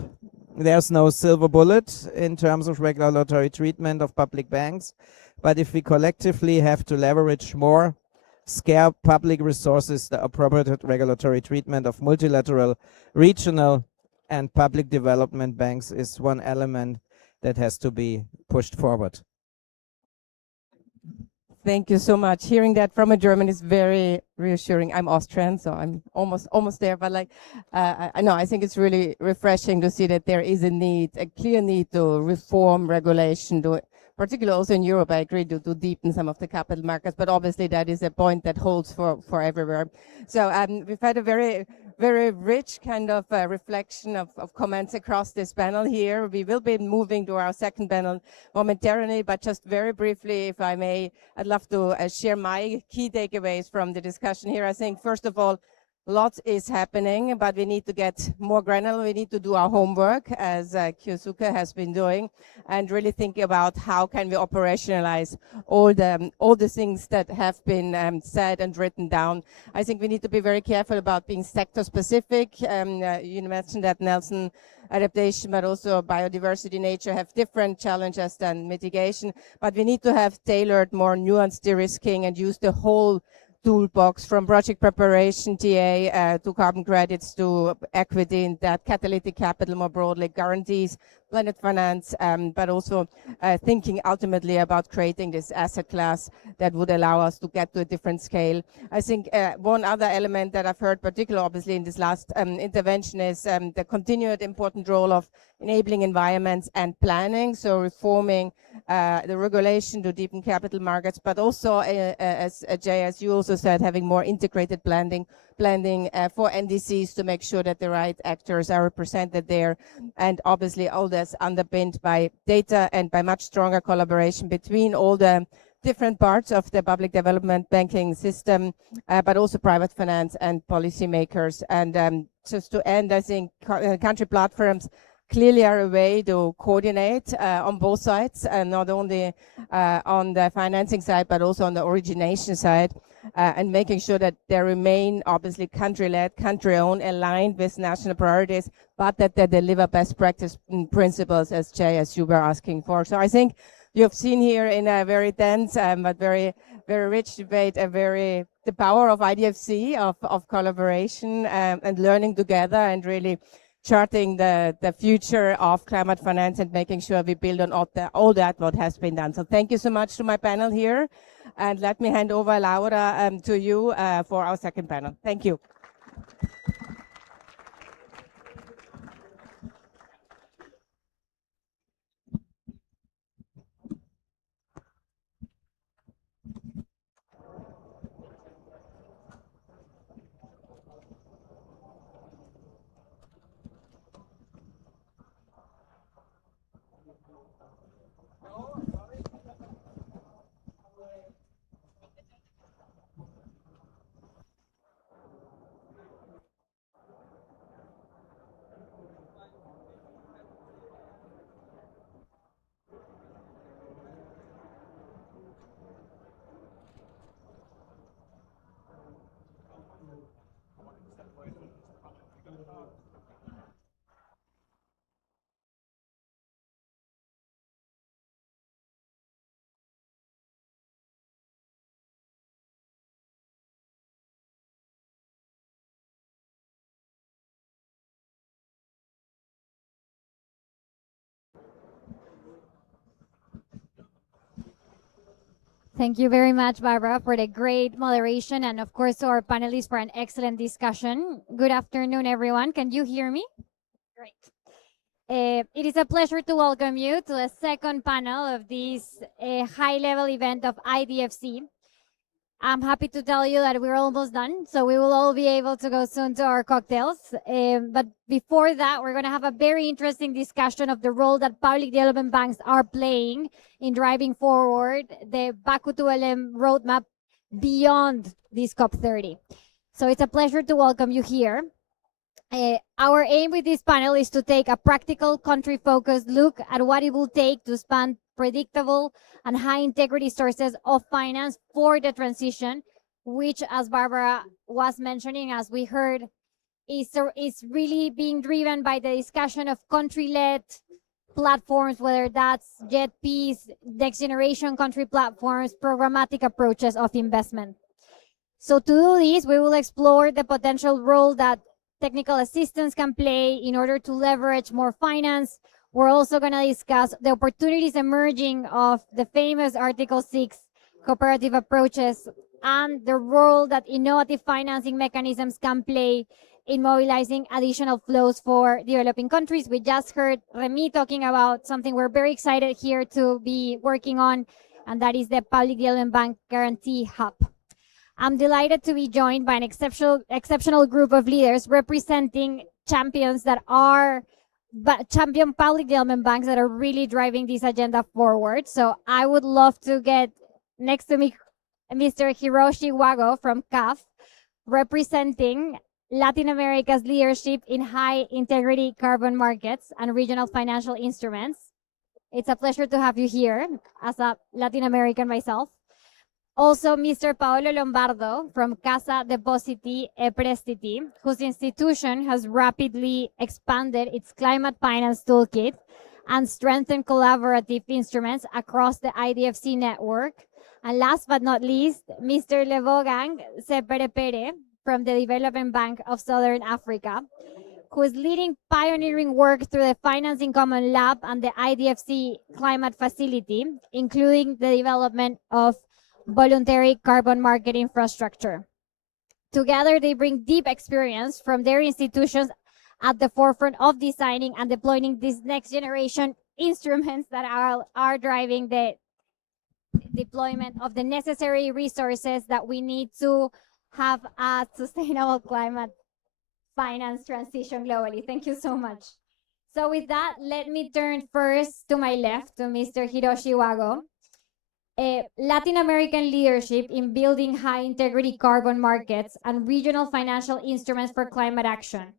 there's no silver bullet in terms of regulatory treatment of public banks, but if we collectively have to leverage more scarce public resources, the appropriate regulatory treatment of multilateral, regional, and public development banks is one element that has to be pushed forward. Thank you so much. Hearing that from a German is very reassuring. I'm Austrian, so I'm almost there. But like, I think it's really refreshing to see that there is a clear need to reform regulation, to particularly also in Europe, I agree, to deepen some of the capital markets, but obviously that is a point that holds for everywhere. So we've had a very rich kind of reflection of comments across this panel here. We will be moving to our second panel momentarily, but just very briefly, if I may, I'd love to share my key takeaways from the discussion here. I think, first of all, lots is happening, but we need to get more granular. We need to do our homework, as Kyosuke has been doing, and really think about how can we operationalize all the things that have been said and written down. I think we need to be very careful about being sector specific. You mentioned that, Nelson, adaptation, but also biodiversity, nature have different challenges than mitigation. But we need to have tailored, more nuanced de-risking and use the whole toolbox from project preparation, TA, to carbon credits, to equity and that catalytic capital more broadly, guarantees, blended finance, but also thinking ultimately about creating this asset class that would allow us to get to a different scale. I think one other element that I've heard, particularly obviously in this last intervention, is the continued important role of enabling environments and planning, so reforming the regulation to deepen capital markets, but also, as Jay, as you also said, having more integrated blending for NDCs to make sure that the right actors are represented there. And obviously all that's underpinned by data and by much stronger collaboration between all the different parts of the public development banking system, but also private finance and policymakers. And just to end, I think country platforms clearly are a way to coordinate on both sides, and not only on the financing side, but also on the origination side, and making sure that they remain obviously country-led, country-owned, aligned with national priorities, but that they deliver best practice principles, as Jay, as you were asking for. So I think you've seen here in a very dense but very rich debate the power of IDFC, of collaboration and learning together, and really charting the future of climate finance and making sure we build on all that what has been done. So thank you so much to my panel here. And let me hand over, Laura, to you for our second panel. Thank you. Thank you very much, Barbara, for the great moderation, and of course to our panelists for an excellent discussion. Good afternoon, everyone. Can you hear me? Great. It is a pleasure to welcome you to the second panel of this high-level event of IDFC. I'm happy to tell you that we're almost done, so we will all be able to go soon to our cocktails. But before that, we're going to have a very interesting discussion of the role that public development banks are playing in driving forward the Baku to LM roadmap beyond this COP30. So it's a pleasure to welcome you here. Our aim with this panel is to take a practical, country-focused look at what it will take to expand predictable and high-integrity sources of finance for the transition, which, as Barbara was mentioning, as we heard, is really being driven by the discussion of country-led platforms, whether that's JETPs, next-generation country platforms, programmatic approaches of investment. So to do this, we will explore the potential role that technical assistance can play in order to leverage more finance. We're also going to discuss the opportunities emerging of the famous Article 6 cooperative approaches and the role that innovative financing mechanisms can play in mobilizing additional flows for developing countries. We just heard Remy talking about something we're very excited here to be working on, and that is the Public Development Bank Guarantee Hub. I'm delighted to be joined by an exceptional group of leaders representing champions that are champion public development banks that are really driving this agenda forward. So I would love to get next to me Mr. Hiroshi Wago from CAF, representing Latin America's leadership in high integrity carbon markets and regional financial instruments. It's a pleasure to have you here as a Latin American myself. Also, Mr. Paolo Lombardo from Casa Depositi e Prestiti, whose institution has rapidly expanded its climate finance toolkit and strengthened collaborative instruments across the IDFC network. And last but not least, Mr. Levogang Seperepere from the Development Bank of Southern Africa, who is leading pioneering work through the Financing Common Lab and the IDFC Climate Facility, including the development of voluntary carbon market infrastructure. Together, they bring deep experience from their institutions at the forefront of designing and deploying these next generation instruments that are driving the deployment of the necessary resources that we need to have a sustainable climate finance transition globally. Thank you so much. So with that, let me turn first to my left to Mr. Hiroshi Wago. Latin American leadership in building high integrity carbon markets and regional financial instruments for climate action.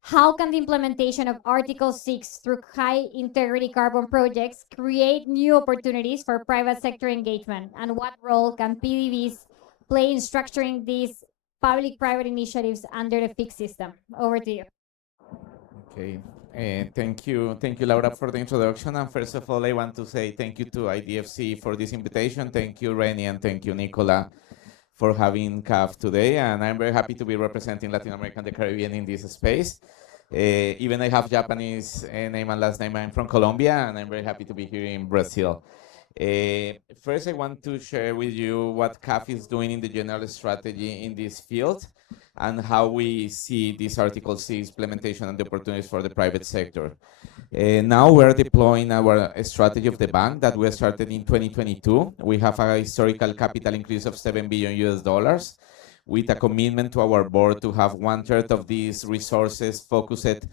How can the implementation of Article 6 through high integrity carbon projects create new opportunities for private sector engagement? And what role can PDBs play in structuring these public-private initiatives under the FIX system? Over to you. Okay, thank you, Laura, for the introduction. And first of all, I want to say thank you to IDFC for this invitation. Thank you, Reni, and thank you, Nicola, for having CAF today. And I'm very happy to be representing Latin America and the Caribbean in this space. Even I have Japanese name and last name. I'm from Colombia, and I'm very happy to be here in Brazil. First, I want to share with you what CAF is doing in the general strategy in this field and how we see this Article 6 implementation and the opportunities for the private sector. Now we're deploying our strategy of the bank that we started in 2022. We have a historical capital increase of $7 billion with a commitment to our board to have 1/3 of these resources focused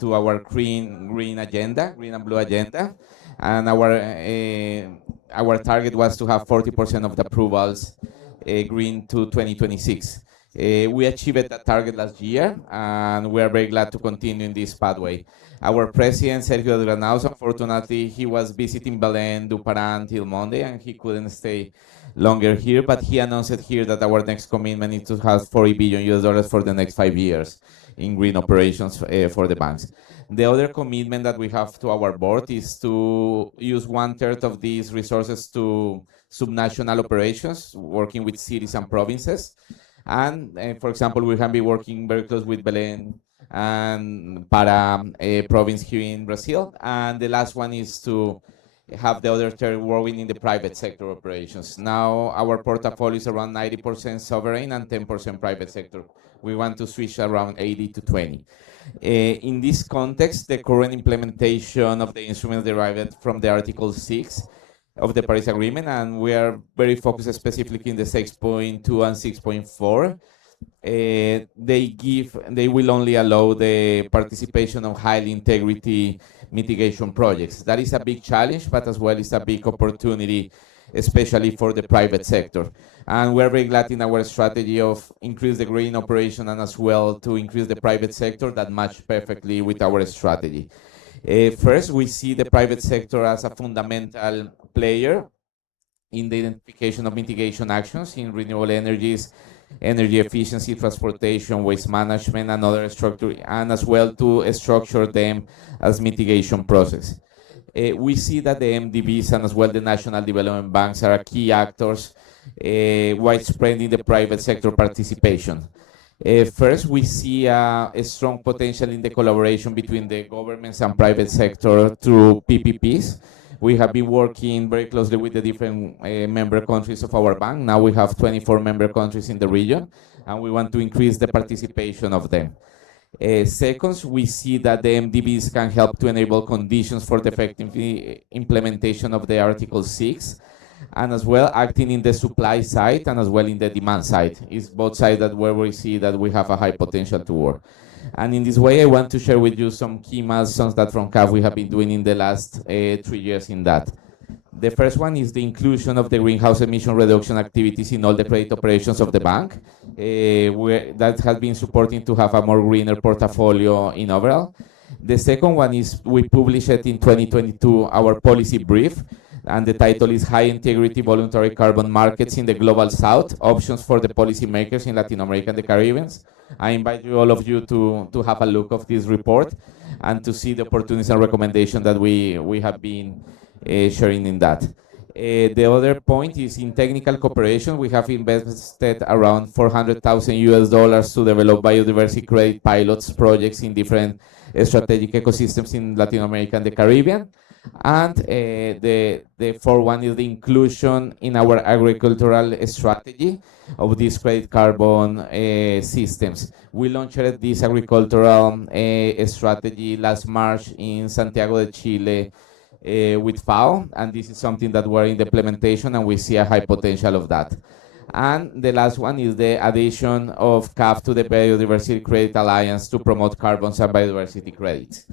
to our green agenda, green and blue agenda. And our target was to have 40% of the approvals green to 2026. We achieved that target last year, and we are very glad to continue in this pathway. Our president, Sergio Granados, unfortunately, he was visiting Belém do Pará until Monday, and he couldn't stay longer here, but he announced here that our next commitment is to have $40 billion for the next 5 years in green operations for the banks. The other commitment that we have to our board is to use 1/3 of these resources to subnational operations, working with cities and provinces. And for example, we have been working very close with Belém and Pará province here in Brazil. And the last one is to have the other third working in the private sector operations. Now our portfolio is around 90% sovereign and 10% private sector. We want to switch around 80 to 20. In this context, the current implementation of the instruments derived from the Article 6 of the Paris Agreement, and we are very focused specifically in the 6.2 and 6.4. They will only allow the participation of high integrity mitigation projects. That is a big challenge, but as well is a big opportunity, especially for the private sector. And we're very glad in our strategy of increase the green operation and as well to increase the private sector that match perfectly with our strategy. First, we see the private sector as a fundamental player in the identification of mitigation actions in renewable energies, energy efficiency, transportation, waste management, and other structure, and as well to structure them as mitigation process. We see that the MDBs and as well the national development banks are key actors widespread in the private sector participation. First, we see a strong potential in the collaboration between the governments and private sector through PPPs. We have been working very closely with the different member countries of our bank. Now we have 24 member countries in the region, and we want to increase the participation of them. Second, we see that the MDBs can help to enable conditions for the effective implementation of the Article 6, and as well acting in the supply side and as well in the demand side. It's both sides that where we see that we have a high potential to work. And in this way, I want to share with you some key milestones that from CAF we have been doing in the last 3 years in that. The first one is the inclusion of the greenhouse emission reduction activities in all the credit operations of the bank. That has been supporting to have a more greener portfolio in overall. The second one is we published in 2022 our policy brief, and the title is High Integrity Voluntary Carbon Markets in the Global South, Options for the Policymakers in Latin America and the Caribbean. I invite you, all of you, to have a look of this report and to see the opportunities and recommendations that we have been sharing in that. The other point is in technical cooperation. We have invested around $400,000 to develop biodiversity credit pilots projects in different strategic ecosystems in Latin America and the Caribbean. And the fourth one is the inclusion in our agricultural strategy of these credit carbon systems. We launched this agricultural strategy last March in Santiago de Chile with FAO, and this is something that we're in the implementation, and we see a high potential of that. And the last one is the addition of CAF to the Biodiversity Credit Alliance to promote carbon and biodiversity credits.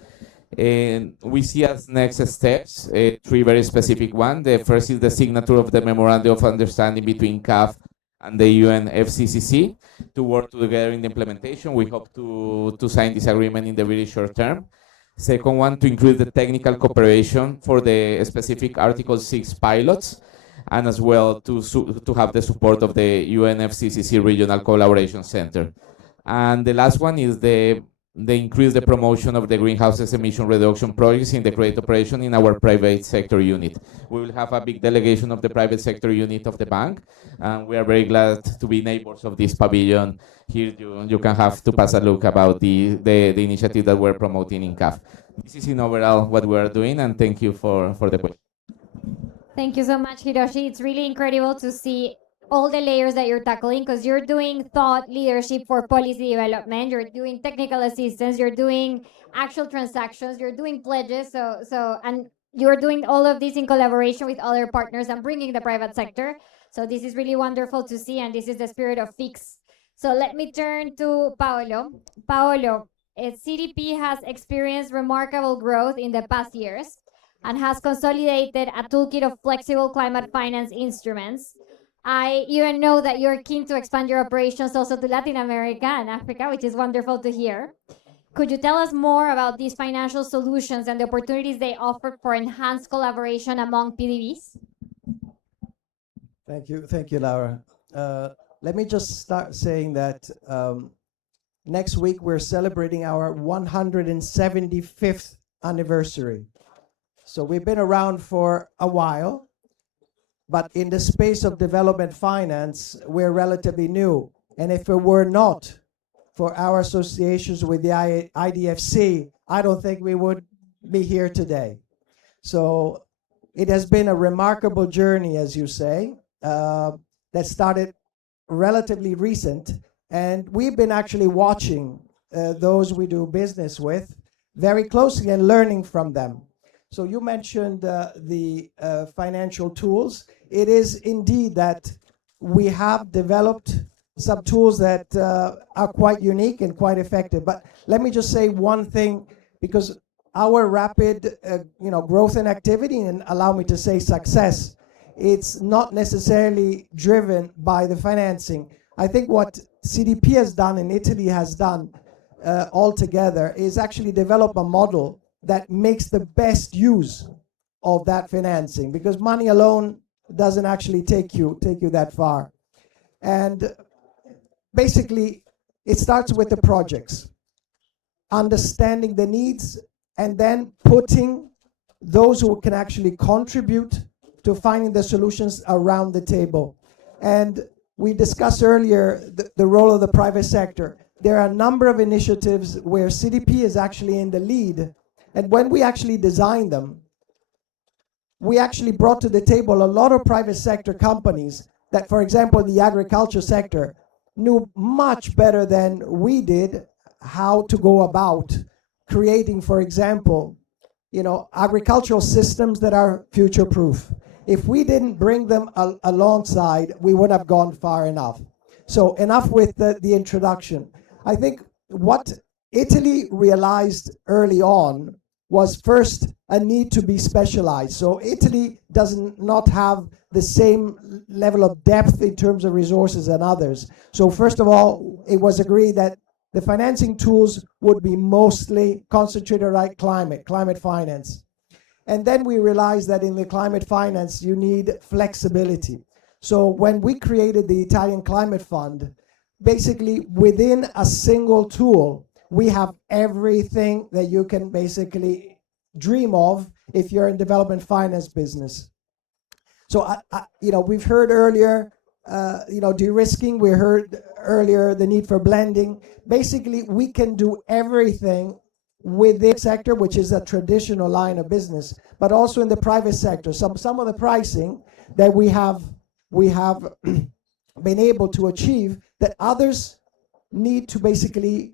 And we see as next steps 3 very specific ones. The first is the signature of the Memorandum of Understanding between CAF and the UNFCCC to work together in the implementation. We hope to sign this agreement in the very short term. Second one, to increase the technical cooperation for the specific Article 6 pilots, and as well to have the support of the UNFCCC Regional Collaboration Center. And the last one is the increase the promotion of the greenhouse emission reduction projects in the credit operation in our private sector unit. We will have a big delegation of the private sector unit of the bank, and we are very glad to be neighbors of this pavilion. Here you can have to pass a look about the initiative that we're promoting in CAF. This is in overall what we are doing, and thank you for the question. Thank you so much, Hiroshi. It's really incredible to see all the layers that you're tackling, because you're doing thought leadership for policy development, you're doing technical assistance, you're doing actual transactions, you're doing pledges, and you're doing all of this in collaboration with other partners and bringing the private sector. So this is really wonderful to see, and this is the spirit of FIX. So let me turn to Paolo. Paolo, CDP has experienced remarkable growth in the past years and has consolidated a toolkit of flexible climate finance instruments. I even know that you're keen to expand your operations also to Latin America and Africa, which is wonderful to hear. Could you tell us more about these financial solutions and the opportunities they offer for enhanced collaboration among PDBs? Thank you, Laura. Let me just start saying that next week we're celebrating our 175th anniversary. So we've been around for a while, but in the space of development finance, we're relatively new. And if it were not for our associations with the IDFC, I don't think we would be here today. So it has been a remarkable journey, as you say, that started relatively recent. And we've been actually watching those we do business with very closely and learning from them. So you mentioned the financial tools. It is indeed that we have developed some tools that are quite unique and quite effective. But let me just say one thing, because our rapid growth and activity, and allow me to say success, it's not necessarily driven by the financing. I think what CDP has done and Italy has done altogether is actually develop a model that makes the best use of that financing, because money alone doesn't actually take you that far. And basically, it starts with the projects, understanding the needs, and then putting those who can actually contribute to finding the solutions around the table. And we discussed earlier the role of the private sector. There are a number of initiatives where CDP is actually in the lead. And when we actually design them, we actually brought to the table a lot of private sector companies that, for example, in the agriculture sector, knew much better than we did how to go about creating, for example, agricultural systems that are future-proof. If we didn't bring them alongside, we wouldn't have gone far enough. So enough with the introduction. I think what Italy realized early on was first a need to be specialized. So Italy does not have the same level of depth in terms of resources than others. So first of all, it was agreed that the financing tools would be mostly concentrated on climate finance. And then we realized that in the climate finance, you need flexibility. So when we created the Italian Climate Fund, basically within a single tool, we have everything that you can basically dream of if you're in development finance business. So, we've heard earlier, de-risking. We heard earlier the need for blending. Basically, we can do everything within the sector, which is a traditional line of business, but also in the private sector. Some of the pricing that we have been able to achieve that others need to basically,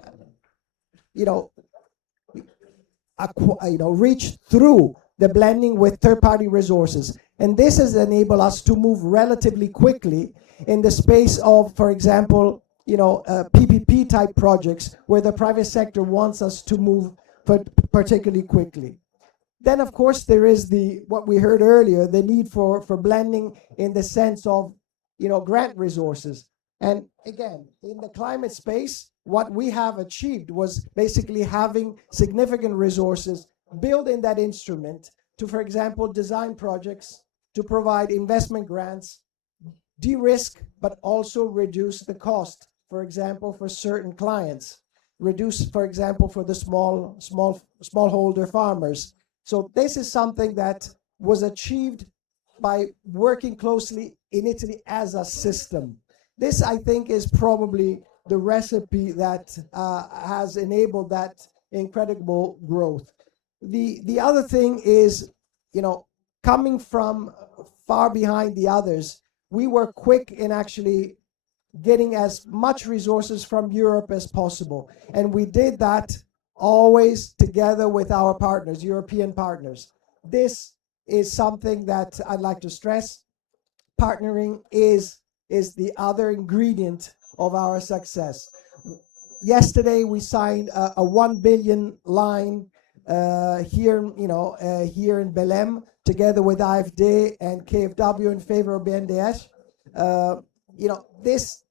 reach through the blending with third-party resources. And this has enabled us to move relatively quickly in the space of, for example, PPP type projects where the private sector wants us to move particularly quickly. Then, of course, there is what we heard earlier, the need for blending in the sense of, grant resources. And again, in the climate space, what we have achieved was basically having significant resources built in that instrument to, for example, design projects, to provide investment grants, de-risk, but also reduce the cost, for example, for certain clients, reduce, for example, for the smallholder farmers. So this is something that was achieved by working closely in Italy as a system. This, I think, is probably the recipe that has enabled that incredible growth. The other thing is, coming from far behind the others, we were quick in actually getting as much resources from Europe as possible. And we did that always together with our partners, European partners. This is something that I'd like to stress. Partnering is the other ingredient of our success. Yesterday, we signed a 1 billion line here in Belém, together with AfD and KfW in favor of BNDES. This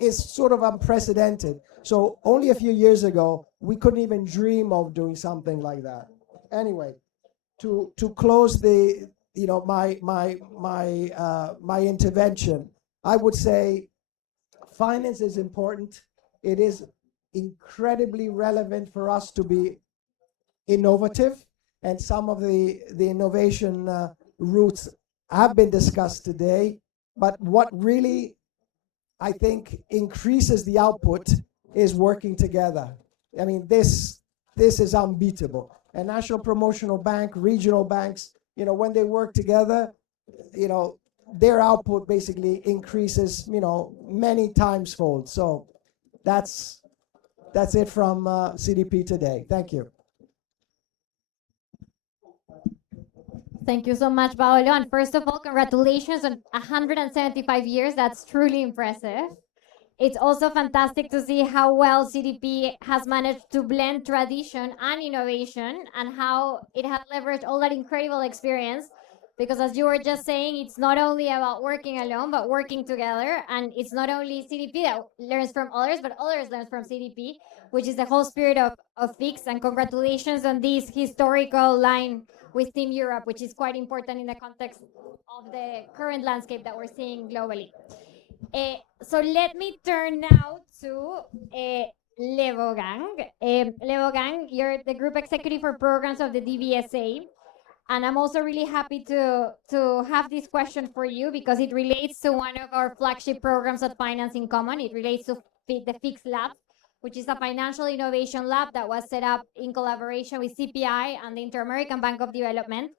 is sort of unprecedented. So only a few years ago, we couldn't even dream of doing something like that. Anyway, to close my intervention, I would say finance is important. It is incredibly relevant for us to be innovative, and some of the innovation routes have been discussed today. But what really, I think, increases the output is working together. I mean, this is unbeatable. A national promotional bank, regional banks, when they work together, their output basically increases, many times fold. So that's it from CDP today. Thank you. Thank you so much, Paolo. And first of all, congratulations on 175 years. That's truly impressive. It's also fantastic to see how well CDP has managed to blend tradition and innovation, and how it has leveraged all that incredible experience. Because as you were just saying, it's not only about working alone, but working together. And it's not only CDP that learns from others, but others learn from CDP, which is the whole spirit of FIX. And congratulations on this historical line with Team Europe, which is quite important in the context of the current landscape that we're seeing globally. So let me turn now to Levo Gang. Levo Gang, you're the group executive for programs of the DVSA. And I'm also really happy to have this question for you, because it relates to one of our flagship programs at Finance in Common. It relates to the FIX Lab, which is a financial innovation lab that was set up in collaboration with CPI and the Inter-American Bank of Development,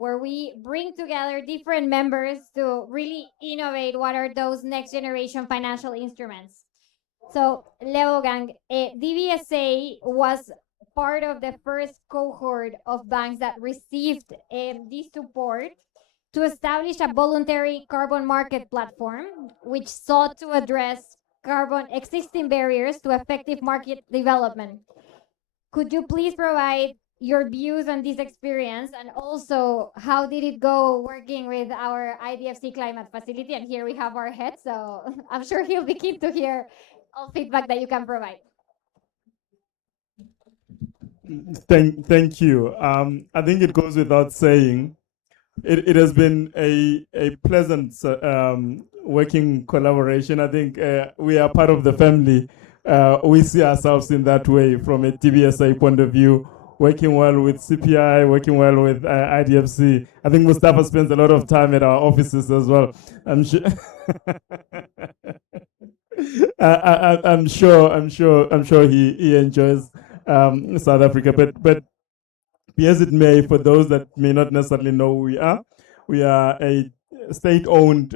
where we bring together different members to really innovate what are those next generation financial instruments. So, Leogang, DBSA was part of the first cohort of banks that received this support to establish a voluntary carbon market platform, which sought to address carbon existing barriers to effective market development. Could you please provide your views on this experience, and also how did it go working with our IDFC climate facility? And here we have our head, so I'm sure he'll be keen to hear all feedback that you can provide. Thank you. I think it goes without saying, it has been a pleasant working collaboration. I think we are part of the family. We see ourselves in that way from a TBSA point of view, working well with CPI, working well with IDFC. I think Mustafa spends a lot of time at our offices as well. I'm sure. I'm sure he enjoys South Africa. But be as it may, for those that may not necessarily know who we are a state-owned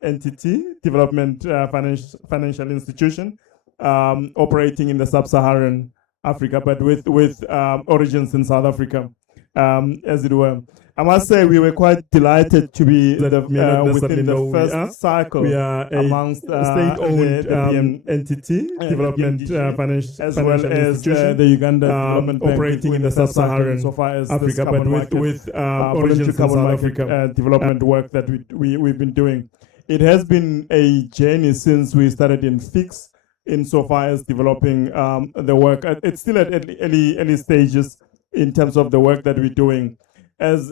entity, development financial institution, operating in the sub-Saharan Africa, but with origins in South Africa, as it were. I must say we were quite delighted to be within the first cycle. We are amongst state-owned entity, development financial, as well as the Uganda development operating in the sub-Saharan Africa, but with origins in South Africa development work that we've been doing. It has been a journey since we started in FIX, insofar as developing the work. It's still at early stages in terms of the work that we're doing. As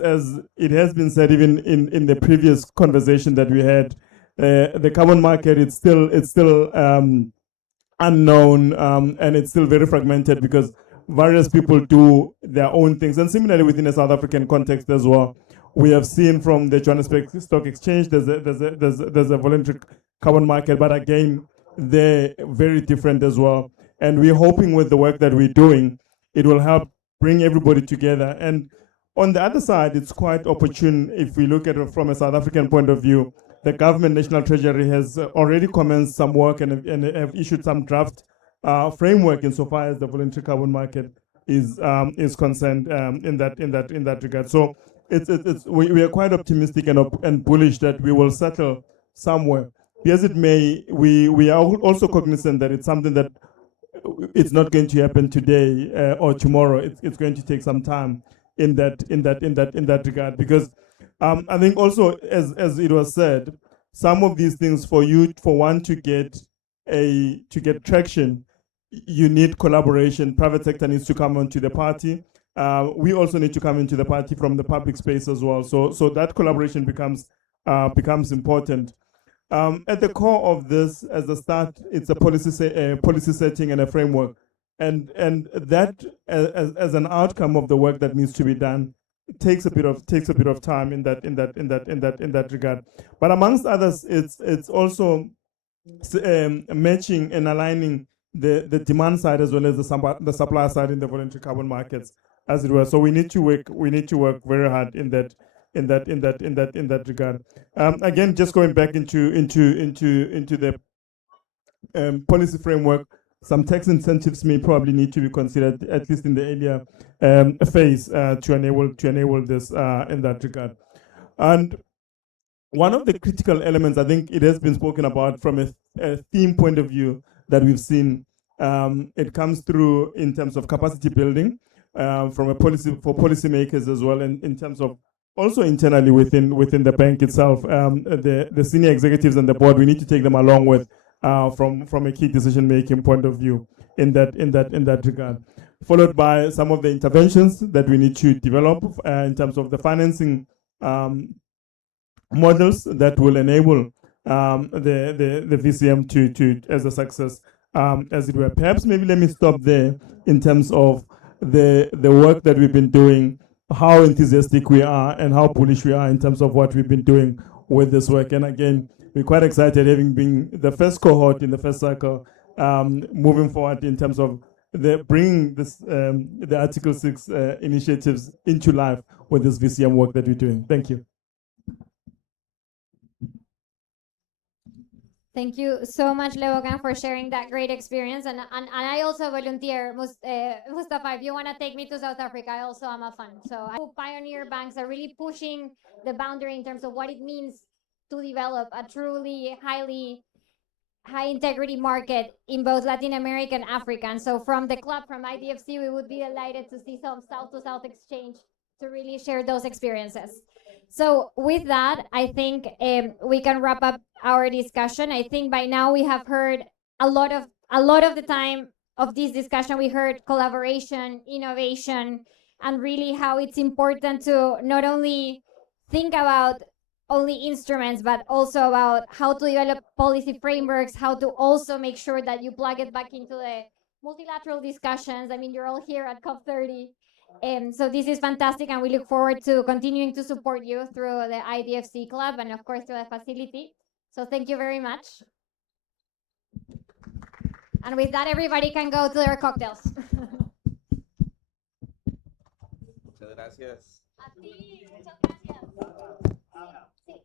it has been said, even in the previous conversation that we had, the carbon market, it's still unknown, and it's still very fragmented because various people do their own things. And similarly within a South African context as well, we have seen from the Johannesburg Stock Exchange, there's a voluntary carbon market, but again, they're very different as well. And we're hoping with the work that we're doing, it will help bring everybody together. And on the other side, it's quite opportune if we look at it from a South African point of view. The government, National Treasury, has already commenced some work and have issued some draft framework insofar as the voluntary carbon market is concerned in that regard. So we are quite optimistic and bullish that we will settle somewhere. As it may, we are also cognizant that it's something that it's not going to happen today or tomorrow. It's going to take some time in that regard, because I think also, as it was said, some of these things for one to get traction, you need collaboration. Private sector needs to come onto the party. We also need to come into the party from the public space as well. So that collaboration becomes important. At the core of this, as a start, it's a policy setting and a framework, and that as an outcome of the work that needs to be done, it takes a bit of time in that regard. But amongst others, it's also matching and aligning the demand side as well as the supply side in the voluntary carbon markets, as it were. So we need to work very hard in that regard. Again, just going back into the policy framework, some tax incentives may probably need to be considered, at least in the earlier phase, to enable this in that regard. And one of the critical elements, I think it has been spoken about from a theme point of view that we've seen, it comes through in terms of capacity building from a policy for policymakers as well, and in terms of also internally within the bank itself, the senior executives and the board, we need to take them along with from a key decision-making point of view in that regard. Followed by some of the interventions that we need to develop in terms of the financing models that will enable the VCM to as a success, as it were. Perhaps maybe let me stop there in terms of the work that we've been doing, how enthusiastic we are and how bullish we are in terms of what we've been doing with this work. And again, we're quite excited, having been the first cohort in the first cycle, moving forward in terms of bringing this the Article 6 initiatives into life with this VCM work that we're doing. Thank you. Thank you so much, Leogan, for sharing that great experience. And I also volunteer, Mustafa, if you want to take me to South Africa, I also am a fan. So pioneer banks are really pushing the boundary in terms of what it means to develop a truly high integrity market in both Latin America and Africa. And so from the club, from IDFC, we would be delighted to see some South-to-South exchange to really share those experiences. So with that, I think we can wrap up our discussion. I think by now we have heard a lot of the time of this discussion, we heard collaboration, innovation, and really how it's important to not only think about only instruments, but also about how to develop policy frameworks, how to also make sure that you plug it back into the multilateral discussions. I mean, you're all here at COP30. So this is fantastic, and we look forward to continuing to support you through the IDFC Club and, of course, through the facility. So thank you very much. And with that, everybody can go to their cocktails. Muchas gracias. A ti, muchas gracias. Sí.